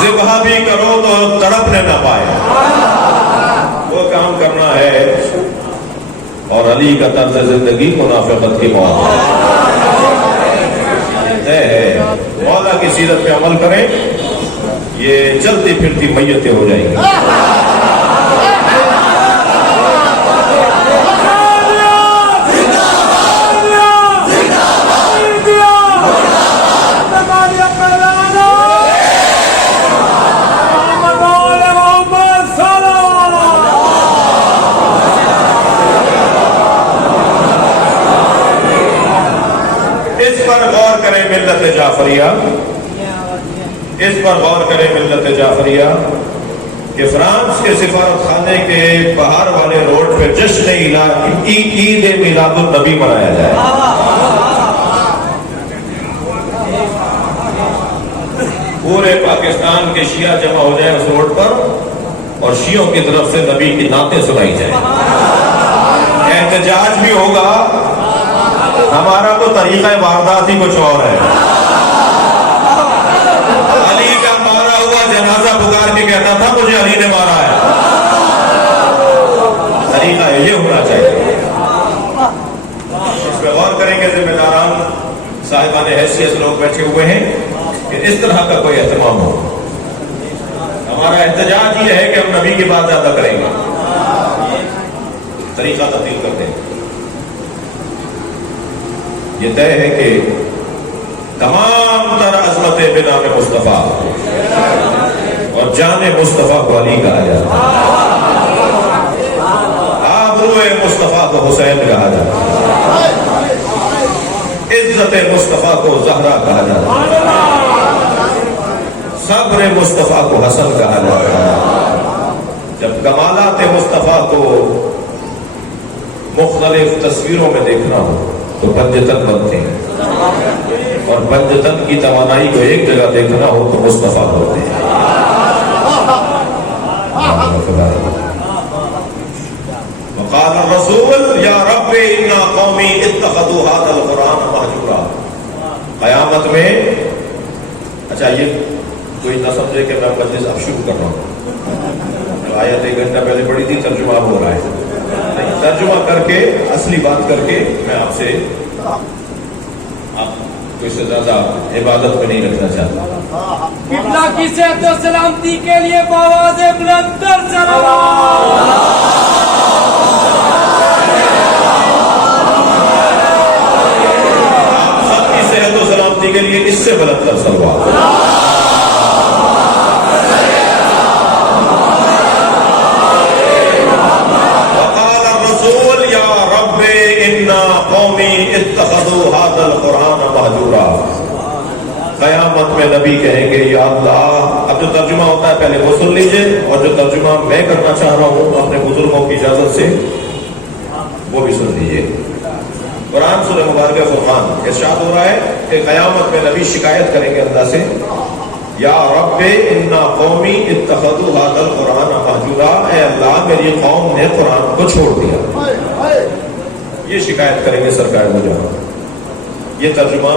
ذبح بھی کرو تو تڑپنے نہ پائے, وہ کام کرنا ہے. اور علی کا طرز زندگی منافقت کی موت ہے. مولا کی سیرت پہ عمل کریں, یہ چلتی پھرتی میتیں ہو جائیں گی. ملت جعفریہ, اس پر غور کریں ملت جعفریہ کہ فرانس کے سفارت خانے کے باہر والے روڈ پہ جشن عید میلاد النبی منایا جائے. پورے پاکستان کے شیعہ جمع ہو جائے اس روڈ پر اور شیعوں کی طرف سے نبی کی نعتیں سنائی جائیں. احتجاج بھی ہوگا. ہمارا تو طریقہ واردات ہی کچھ اور ہے. علی کا مارا ہوا جنازہ پکار کے کہتا تھا مجھے علی نے مارا ہے. طریقہ یہ ہونا چاہیے. اس پہ غور کریں گے ذمہ داران صاحبان حیثیت لوگ بیٹھے ہوئے ہیں کہ اس طرح کا کوئی اہتمام ہو. ہمارا احتجاج یہ ہے کہ ہم نبی کی بات زیادہ کریں گے, طریقہ تبدیل کر دیں گے. یہ طے ہے کہ تمام تر عظمت بنام مصطفیٰ اور جان مصطفیٰ کو علی کہا جاتا ہے, آبرو مصطفیٰ کو حسین کہا جاتا ہے, عزت مصطفیٰ کو زہرا کہا جاتا ہے, صبر مصطفیٰ کو حسن کہا جاتا ہے. جب کمالات مصطفیٰ کو مختلف تصویروں میں دیکھنا ہو تو پنجتن بنتے ہیں, اور پنجتن کی توانائی کو ایک جگہ دیکھنا ہو تو مصطفیٰ ہوتے ہیں. وقال الرسول یا رب انا قومی اتخذوا هذا القرآن مہجورا. قیامت میں, اچھا یہ کوئی نہ سمجھے کہ میں مجلس اب شروع کر رہا ہوں, آیت 1 گھنٹہ پہلے پڑھی تھی, ترجمہ ہو رہا ہے. ترجمہ کر کے اصلی بات کر کے میں آپ سے کو اس سے زیادہ عبادت میں نہیں رکھنا چاہتا. قبلہ کی صحت و سلامتی کے لیے بآواز بلند تر صلوات. آپ سب کی صحت و سلامتی کے لیے اس سے بلند تر صلوات. اتخذوا هذا القرآن مہجورا. قیامت میں نبی کہیں گے یا اللہ. اب جو ترجمہ ہوتا ہے پہلے وہ سن لیجئے, اور جو ترجمہ میں کرنا چاہ رہا ہوں اپنے بزرگوں کی اجازت سے وہ بھی سن لیجئے. قرآن سورہ مبارکہ فرقان ارشاد ہو رہا ہے کہ قیامت میں نبی شکایت کریں گے اللہ سے، یا رب انا قومی اتخذوا هذا القرآن مہجورا، اے اللہ میری قوم نے قرآن کو چھوڑ دیا۔ یہ شکایت کریں گے سرکار مجھے۔ یہ ترجمہ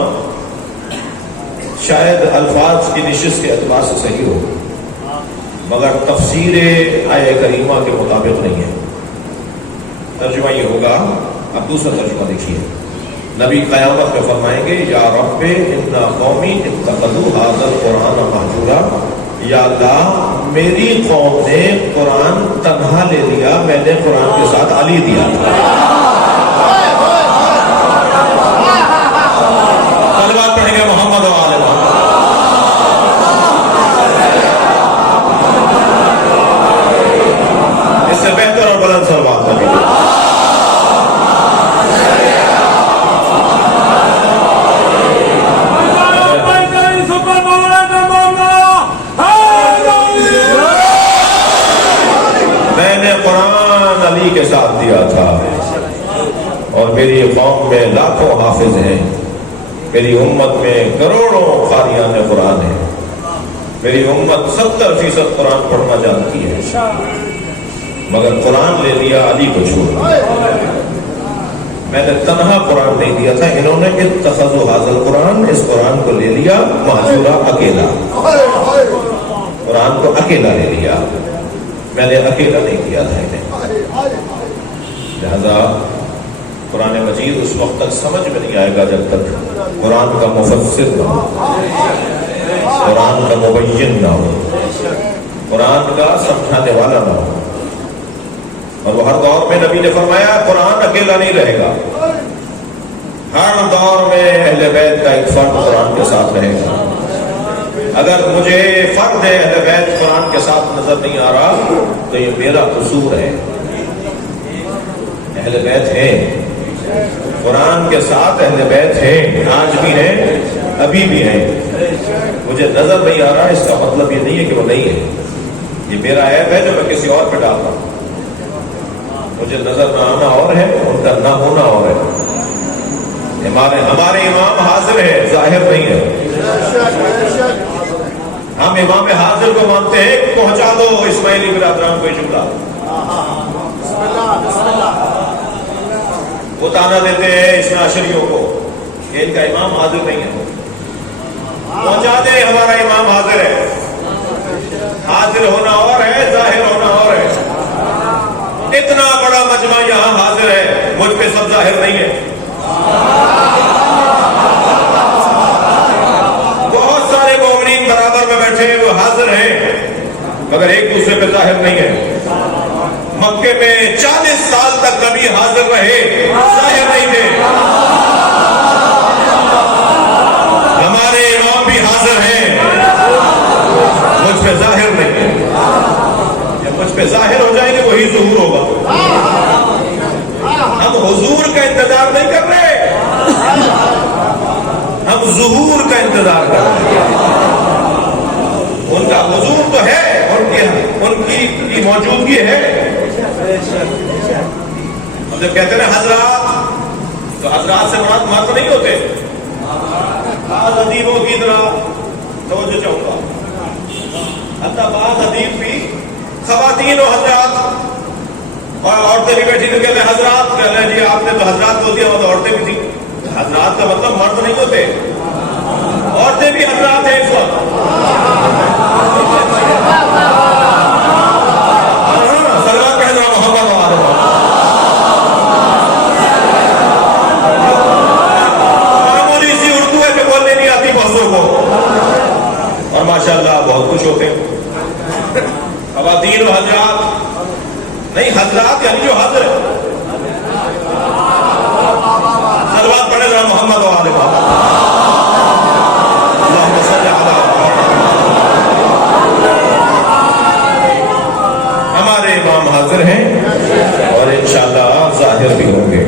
شاید الفاظ کی نشست کے اعتبار سے صحیح ہو، مگر تفسیر آیہ کریمہ کے مطابق نہیں ہے۔ ترجمہ یہ ہوگا، اب دوسرا ترجمہ دیکھیے، نبی قیامت میں فرمائیں گے یا رب انا قومی اتخذوا هذا القرآن مہجورا، یا اللہ میری قوم نے قرآن تنہا لے لیا، میں نے قرآن کے ساتھ علی دیا تھا۔ صلوات پڑھیں گے محمد و آل محمد۔ اس سے بہتر اور بلند صلوات پڑھیں گے۔ میں نے قرآن علی کے ساتھ دیا تھا، اور میری قوم میں لاکھوں حافظ ہیں، میری امت میں کروڑوں قاریان قرآن ہیں، میری امت 70% قرآن پڑھنا جانتی ہے، مگر قرآن لے لیا علی کو چھوڑ۔ میں نے تنہا قرآن نہیں دیا تھا، انہوں نے اتخذوا هذا القرآن، اس قرآن کو لے لیا مہجورا، اکیلا، قرآن کو اکیلا لے لیا، میں نے اکیلا نہیں کیا تھا انہیں۔ لہذا قرآن مجید اس وقت تک سمجھ میں نہیں آئے گا جب تک قرآن کا مفسر نہ ہو، قرآن کا مبین نہ ہو، قرآن کا سمجھانے والا نہ ہو۔ اور وہ ہر دور میں نبی نے فرمایا قرآن اکیلا نہیں رہے گا، ہر دور میں اہل بیت کا ایک فرد قرآن کے ساتھ رہے گا۔ اگر مجھے فرد اہل بیت قرآن کے ساتھ نظر نہیں آ رہا تو یہ میرا قصور ہے۔ اہل بیت ہیں، قرآن کے ساتھ اہل بیت ہیں، آج بھی ہیں، ابھی بھی ہیں، مجھے نظر نہیں آ رہا، اس کا مطلب یہ نہیں ہے کہ وہ نہیں ہے، یہ میرا عیب ہے جو میں کسی اور پہ ڈالتا ہوں۔ مجھے نظر نہ آنا اور ہے، ان کا نہ ہونا اور ہے۔ ہمارے امام حاضر ہے، ظاہر نہیں ہے۔ ہم امام حاضر کو مانتے ہیں، پہنچا دو اسماعیلی برادران کو جملہ، وہ تانا دیتے ہیں اس عشریوں کو کہ ان کا امام حاضر نہیں ہے، پہنچا دیں ہمارا امام حاضر ہے۔ حاضر ہونا اور ہے، ظاہر ہونا اور ہے۔ اتنا بڑا مجمع یہاں حاضر ہے، مجھ پہ سب ظاہر نہیں ہے۔ بہت سارے مومنین برابر میں بیٹھے ہیں، وہ حاضر ہیں، مگر ایک دوسرے پہ ظاہر نہیں ہے۔ مکے میں 40 سال تک نبی حاضر رہے، ظاہر نہیں تھے۔ ہمارے امام بھی حاضر ہیں، مجھ پہ ظاہر نہیں ہے۔ جب مجھ پہ ظاہر ہو جائیں گے وہی ظہور ہوگا۔ ہم حضور کا انتظار نہیں کر رہے، ہم ظہور کا انتظار کر رہے ہیں۔ ان کا حضور تو ہے، ان کی موجودگی ہے۔ ہم جب کہتے ہیں حضرات، تو حضرات سے مرد نہیں ہوتے۔ بعض ادیبوں کی طرح توجہ چاہوں گا، حتیٰ بعض ادیب بھی خواتین و حضرات اور عورتیں بھی بیٹھی تو کہتے ہیں حضرات، کہتے ہیں جی آپ نے تو حضرات بول دیا، وہ تو عورتیں بھی تھیں۔ حضرات کا مطلب مرد نہیں ہوتے، عورتیں بھی حضرات ہیں اس وقت۔ سلام کہنا محمد و آل محمد۔ معمولی سی اردو ہے کہ بولنے نہیں آتی بہتوں کو، اور ماشاءاللہ بہت کچھ ہوتے ہیں۔ خواتین و حضرات نہیں، حضرات یعنی جو حاضر ہے۔ صلوات پڑھے ذرا محمد و آل محمد۔ اللہم صل علی محمد۔ ہمارے امام حاضر ہیں اور انشاءاللہ ظاہر بھی ہوں گے۔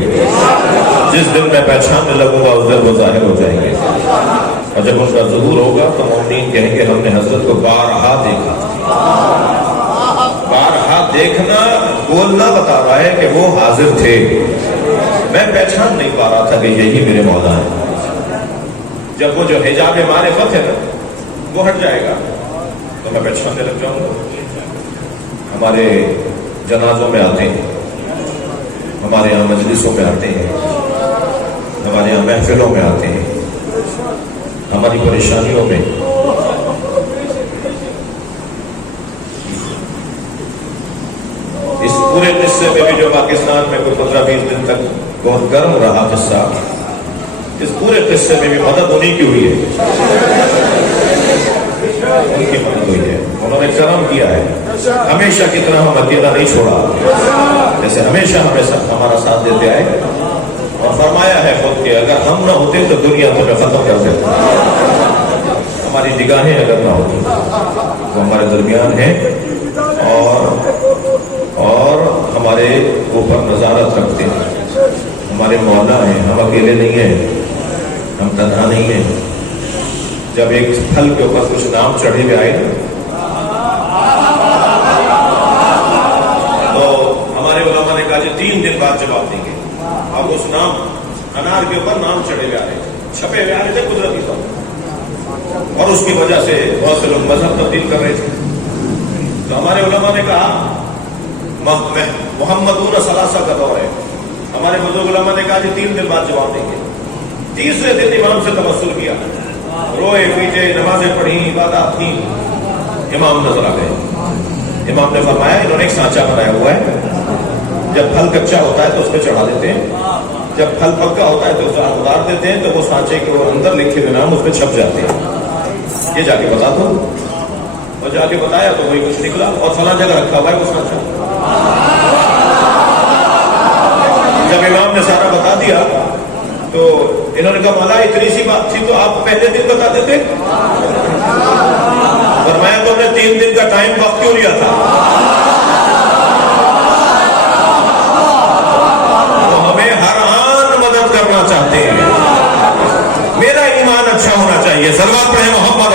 جس دن میں پہچاننے لگوں گا اس دن وہ ظاہر ہو جائیں گے، اور جب ان کا ظہور ہوگا تو مومنین کہیں گے ہم نے حضرت کو بارہا دیکھا تھا۔ بارہا دیکھنا بولنا بتا رہا ہے کہ وہ حاضر تھے۔ میں پہچان نہیں پا رہا تھا کہ یہی میرے مولا ہیں. جب وہ جو حجاب معرفت ہے نا وہ ہٹ جائے گا تو میں پہچاننے لگ جاؤں گا. ہمارے جنازوں میں آتے ہیں, ہمارے یہاں مجلسوں میں آتے ہیں, ہمارے یہاں محفلوں میں آتے ہیں, ہماری پریشانیوں میں. اس پورے قصے میں بھی جو پاکستان میں کوئی 15-20 دن تک بہت گرم رہا قصہ, اس پورے قصے میں بھی مدد انہیں کی ہوئی ہے, ان کی مدد ہوئی ہے. انہوں نے کرم کیا ہے, ہمیشہ کی طرح ہم اکیلا نہیں چھوڑا, جیسے ہمیشہ ہمیں سب ہمارا ساتھ دیتے آئے, اور فرمایا ہے خود کہ اگر ہم نہ ہوتے تو دنیا تمہیں ختم کر دیتے. ہماری نگاہیں اگر نہ ہوتی وہ ہمارے درمیان ہیں اور ہمارے اوپر نظارت رکھتے ہیں. ہمارے مولا ہیں, ہم اکیلے نہیں ہیں, ہم تنہا نہیں ہیں. جب ایک پھل کے اوپر کچھ نام چڑھے ہوئے آئے نا تو ہمارے علماء نے کہا کہ 3 دن بعد جواب دیں گے. اب اس نام انار کے اوپر نام چڑھے ہوئے آ رہے, چھپے ہوئے آ رہے تھے قدرتی طور پر, اور اس کی وجہ سے بہت سے لوگ مذہب تبدیل کر رہے تھے. تو ہمارے علماء نے کہا محمدون ثلاثہ کا دور ہے. ہمارے بزرگ علماء نے کہا کہ 3 دن بعد جواب دیں گے. تیسرے دن امام سے توسل کیا, روئے پیٹے, نمازیں پڑھی, عبادات کی. امام نظر آ گئے. امام نے فرمایا انہوں نے ایک سانچہ بنایا ہوا ہے, جب پھل کچا ہوتا ہے تو اس پہ چڑھا دیتے ہیں, جب پھل پکا ہوتا ہے تو اسے اتار دیتے ہیں, تو وہ سانچے کے اندر لکھے ہوئے نام اس پہ چھپ جاتے ہیں. یہ جا کے بتا دو. اور جا کے بتایا تو وہی کچھ نکلا, اور فلاں جگہ رکھا ہوا ہے وہ سانچہ. جب امام نے سارا بتا دیا تو انہوں نے کہا مولا اتنی سی بات تھی تو آپ پہلے دن بتا دیتے. فرمایا تو نے 3 دن کا ٹائم وقت کیوں لیا تھا؟ تو ہمیں ہر آن مدد کرنا چاہتے ہیں. میرا ایمان اچھا ہونا چاہیے. صلوات پڑھیں محمد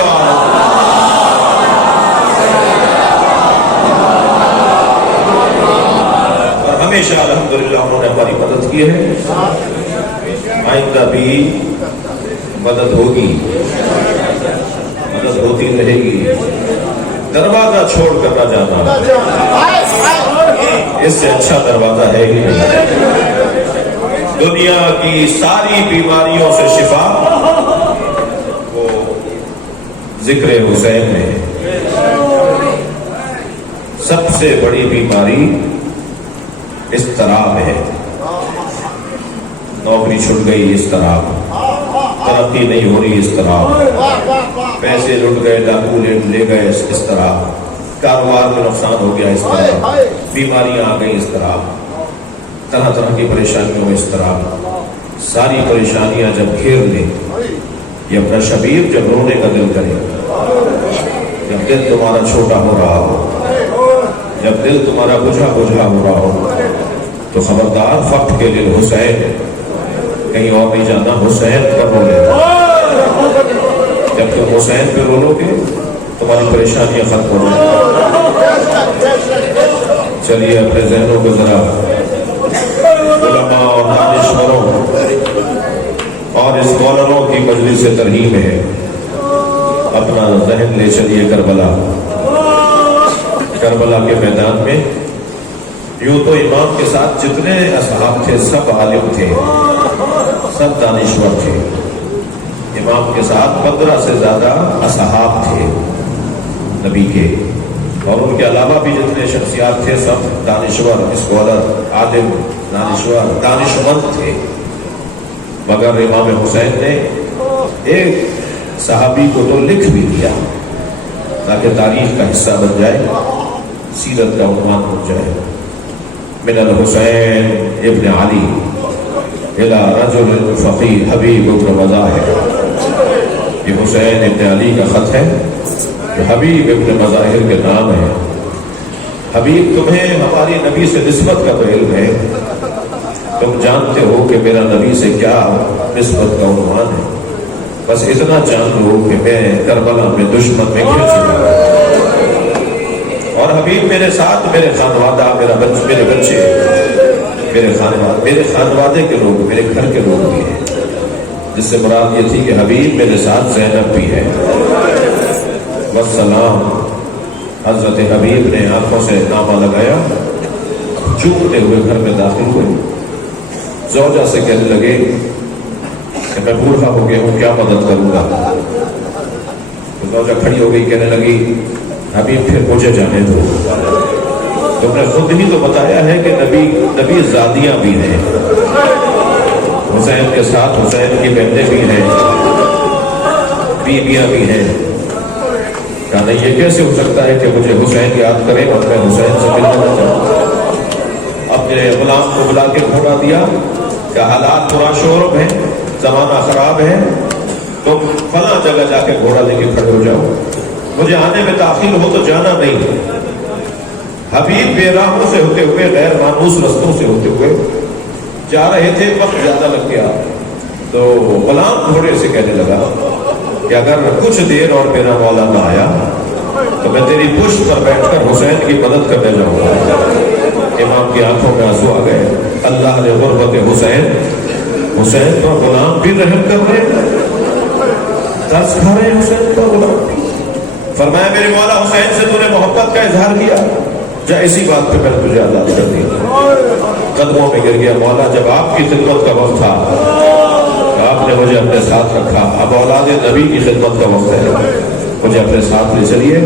اور ہمیشہ الحمدللہ انہوں نے ہماری مدد کی ہے. آئندہ بھی مدد ہوگی, مدد ہوتی رہے گی. دروازہ چھوڑ کر نہ جانا, اس سے اچھا دروازہ ہے ہی نہیں. دنیا کی ساری بیماریوں سے شفا وہ ذکر حسین میں ہے. سب سے بڑی بیماری اضطراب ہے. نوکری چھوٹ گئی اضطراب, ترقی نہیں ہو رہی اضطراب, پیسے لٹ گئے, ڈاکو لے گئے اضطراب, کاروبار میں نقصان ہو گیا اضطراب, بیماریاں آ گئی اضطراب, طرح طرح کی پریشانیوں میں اضطراب. ساری پریشانیاں جب گھیر لیں, یہ اپنا شبیر جب رونے کا دل کرے, جب دل تمہارا چھوٹا ہو رہا ہو, جب دل تمہارا بجھا بجھا ہو رہا ہو, تو خبردار فقط کے دل حسین, کہیں اور نہیں جانا, حسین پر رو لینا. جب تم حسین پہ رو لو گے تمہاری پریشانیاں ختم ہو جائیں. چلیے اپنے ذہنوں کو ذرا علماء اور دانشوروں اور اسکالروں کی مجلس ترہیم ہے, اپنا ذہن لے چلیے کربلا کے میدان میں. یوں تو امام کے ساتھ جتنے اصحاب تھے سب عالم تھے, سب دانشور تھے. امام کے ساتھ 15 سے زیادہ اصحاب تھے نبی کے, اور ان کے علاوہ بھی جتنے شخصیات تھے سب دانشور, اسکالر, عالم, دانشور, دانشمند تھے. مگر امام حسین نے ایک صحابی کو تو لکھ بھی دیا تاکہ تاریخ کا حصہ بن جائے, سیرت کا عنوان بن جائے. من الحسین ابن علی الى رجل فقیر حبیب ابن مظاہر. یہ حسین ابن علی کا خط ہے جو حبیب ابن مظاہر کے نام ہے. حبیب تمہیں ہماری نبی سے نسبت کا تو علم ہے, تم جانتے ہو کہ میرا نبی سے کیا نسبت کا عنوان ہے. بس اتنا جان لو کہ میں کربلا میں دشمن میں گر چکا ہوں, اور حبیب میرے ساتھ میرے خانوادہ, میرے بچے میرے خانوادے کے لوگ، میرے گھر کے لوگ بھی ہیں، جس سے مراد یہ تھی کہ حبیب میرے ساتھ زینب بھی ہے۔ والسلام۔ حضرت حبیب نے آنکھوں سے نامہ لگایا، چومتے ہوئے گھر میں داخل ہوئے، زوجہ سے کہنے لگے کہ میں بوڑھا ہو گیا ہوں، کیا مدد کروں گا؟ زوجہ کھڑی ہو گئی، کہنے لگی حبیب پھر مجھے جانے دو، تم نے خود ہی تو بتایا ہے کہ نبی زادیاں بھی ہیں، حسین کے ساتھ حسین کی بہنیں بھی ہیں، بیویاں بھی ہیں، کہا نہیں یہ کیسے ہو سکتا ہے کہ مجھے حسین یاد کرے اور میں حسین سے ملنا نہ چاہوں؟ اپنے غلام کو بلا کے گھوڑا دیا کہ حالات برا شور ہیں، زمانہ خراب ہے، تم فلاں جگہ جا کے گھوڑا لے کے کھڑے ہو جاؤ، مجھے آنے میں تاخیر ہو تو جانا نہیں۔ حبیب بے راہوں سے ہوتے ہوئے، غیر مانوس رستوں سے ہوتے ہوئے جا رہے تھے، وقت زیادہ لگ گیا تو غلام گھوڑے سے کہنے لگا کہ اگر کچھ دیر اور میرا مولا نہ آیا تو میں تیری پشت پر بیٹھ کر حسین کی مدد کرنے جاؤں گا۔ امام کی آنکھوں میں آنسو آ گئے، اللہ نے غربت حسین پر غلام بھی رحم کر رہے ہیں، ترس کھا رہے ہیں حسین پر غلام۔ فرمایا میرے مولا حسین سے تو نے محبت کا اظہار کیا، جا اسی بات پہ میں نے تجھے آزاد کر دیا۔ قدموں میں گر گیا، مولا جب آپ کی خدمت کا وقت تھا آپ نے مجھے اپنے ساتھ رکھا، اب اولاد نبی کی خدمت کا وقت ہے، مجھے اپنے ساتھ لے چلیے۔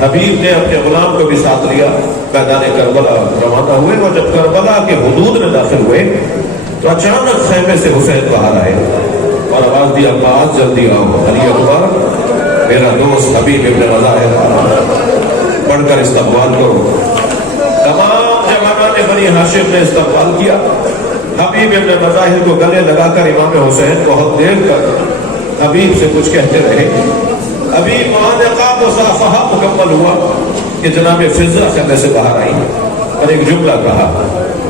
حبیب نے اپنے غلام کو بھی ساتھ لیا، میدان کربلا روانہ ہوئے، اور جب کربلا کے حدود میں داخل ہوئے تو اچانک خیمے سے حسین باہر آئے اور آواز دیا باز جلدی آؤ، علی اکبر میرا دوست حبیب ابن مظاہر، پڑھ کر استقبال کرو۔ تمام جوانان بنی ہاشم نے استقبال کیا، حبیب ابن مظاہر کو گلے لگا کر امام حسین بہت دیر تک حبیب سے کچھ کہتے رہے۔ ابھی معانقات و صافحہ مکمل ہوا کہ جناب فضہ خیمے سے باہر آئی اور ایک جملہ کہا،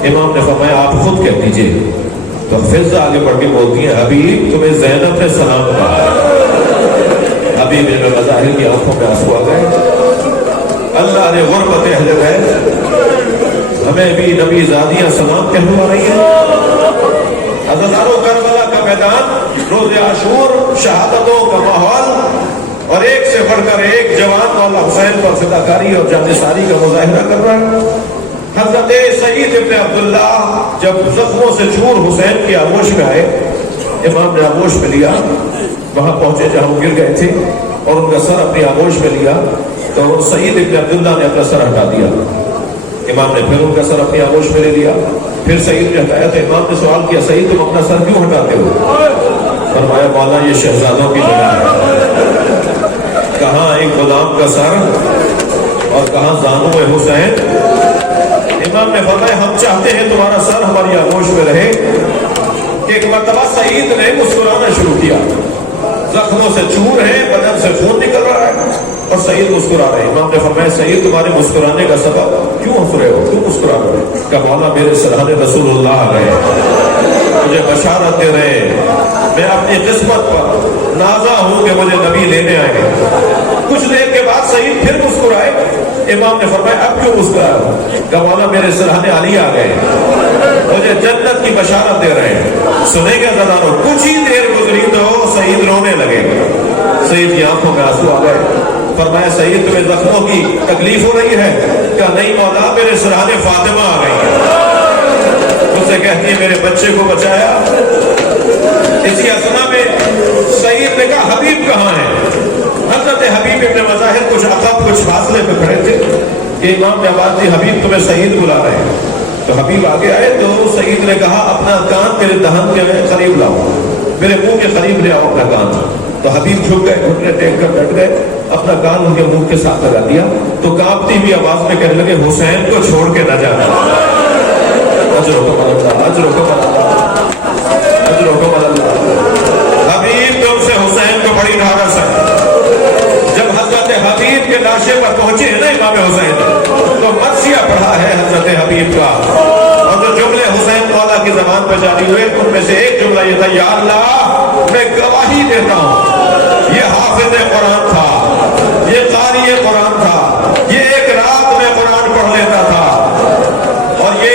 امام نے فرمایا آپ خود کہہ دیجئے، تو فضہ آگے بڑھ کے بولتی ہیں حبیب تمہیں زینب نے سلام کہا۔ حبیب ابن مظاہر کی آنکھوں میں آنسو آ گئے، اللہ نے غربت اہل بیت ہمیں بھی نبی زادیاں سلام کہلوا رہی ہیں۔ حضرتانو کربلا کا میدان، روز عاشور، شہادتوں کا ماحول، اور ایک سے بڑھ کر ایک جوان مولا حسین پر فداکاری اور جانثاری کا مظاہرہ کر رہا ہے۔ حضرت سعید ابن عبداللہ جب زخموں سے چور حسین کی آغوش میں آئے، امام نے آغوش میں لیا، وہاں پہنچے جہاں وہ گر گئے تھے اور ان کا سر اپنی آغوش میں لیا تو سعید ابن عبداللہ نے اپنا سر ہٹا دیا، امام نے پھر ان کا سر اپنی آغوش میں لے لیا، پھر سعید نے ہٹایا تو امام نے سوال کیا سعید تم اپنا سر کیوں ہٹاتے ہو؟ فرمایا مولا یہ شہزادوں کی جگہ ہے، کہاں ایک غلام کا سر اور کہاں زانو حسین۔ امام نے فرمایا ہم چاہتے ہیں تمہارا سر ہماری آغوش میں رہے۔ ایک مرتبہ سعید نے مسکرانا شروع کیا، زخموں سے چور ہے، بدن سے خون نکل رہا ہے اور سعید مسکرا رہے ہیں۔ امام نے فرمایا سعید تمہارے مسکرانے کا سبب کیوں ہنس رہے ہو، کیوں مسکرا رہے ہو؟ کہ مولا میرے سرحد رسول اللہ آ گئے، مجھے بشارت دے رہے ہیں، میں اپنی قسمت پر نازا ہوں کہ مجھے نبی لینے آئے ہیں۔ کچھ دیر کے بعد سعید پھر مسکرائے، امام نے فرمایا اب کیوں مسکرا ہو؟ کہ مولا میرے سرحد علی آ گئے، مجھے جنت کی بشارت دے رہے ہیں۔ سنیں گے زدانو، کچھ ہی دیر گزری تو سعید رونے لگے، سعید کی آنکھوں میں آنسو آ گئے۔ فرمایا سعید تمہیں زخموں کی تکلیف ہو رہی ہے؟ کہا نہیں مولا میرے سرحد فاطمہ آ گئی ہے، اس سے کہتی ہے میرے بچے کو بچایا۔ اسی اثنا میں سعید نے کہا حبیب کہاں ہے؟ حضرت حبیب ابن مظاہر کچھ عقب کچھ فاصلے پہ کھڑے تھے کہ امام نے آواز دی حبیب تمہیں سعید بلا رہے ہیں۔ تو حبیب آگے آئے تو سعید نے کہا اپنا کان میرے دہن کے قریب لاؤ، میرے منہ کے قریب لے آؤ اپنا کان۔ تو حبیب جھک گئے، گھٹنے ٹیک کر بیٹھ گئے، اپنا کان ان کے منہ کے ساتھ لگا دیا تو کانپتی ہوئی آواز میں کہنے لگے حسین کو چھوڑ کے نہ جانا، اجرکم اللہ، اجرکم اللہ، اجرکم اللہ۔ حبیب تم سے حسین کو بڑی ڈھارس ہے۔ جب حضرت حبیب کے لاشے پر پہنچے ہیں نا امام حسین تو مرثیہ پڑھا ہے حضرت حبیب کا، اور جو جملے حسین مولا کی زبان پہ جاری ہوئے ان میں سے ایک جملہ یہ تھا، یا اللہ میں گواہی دیتا ہوں یہ حافظ قرآن تھا، یہ قاری قرآن تھا، یہ ایک رات میں قرآن پڑھ لیتا تھا، اور یہ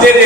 تیرے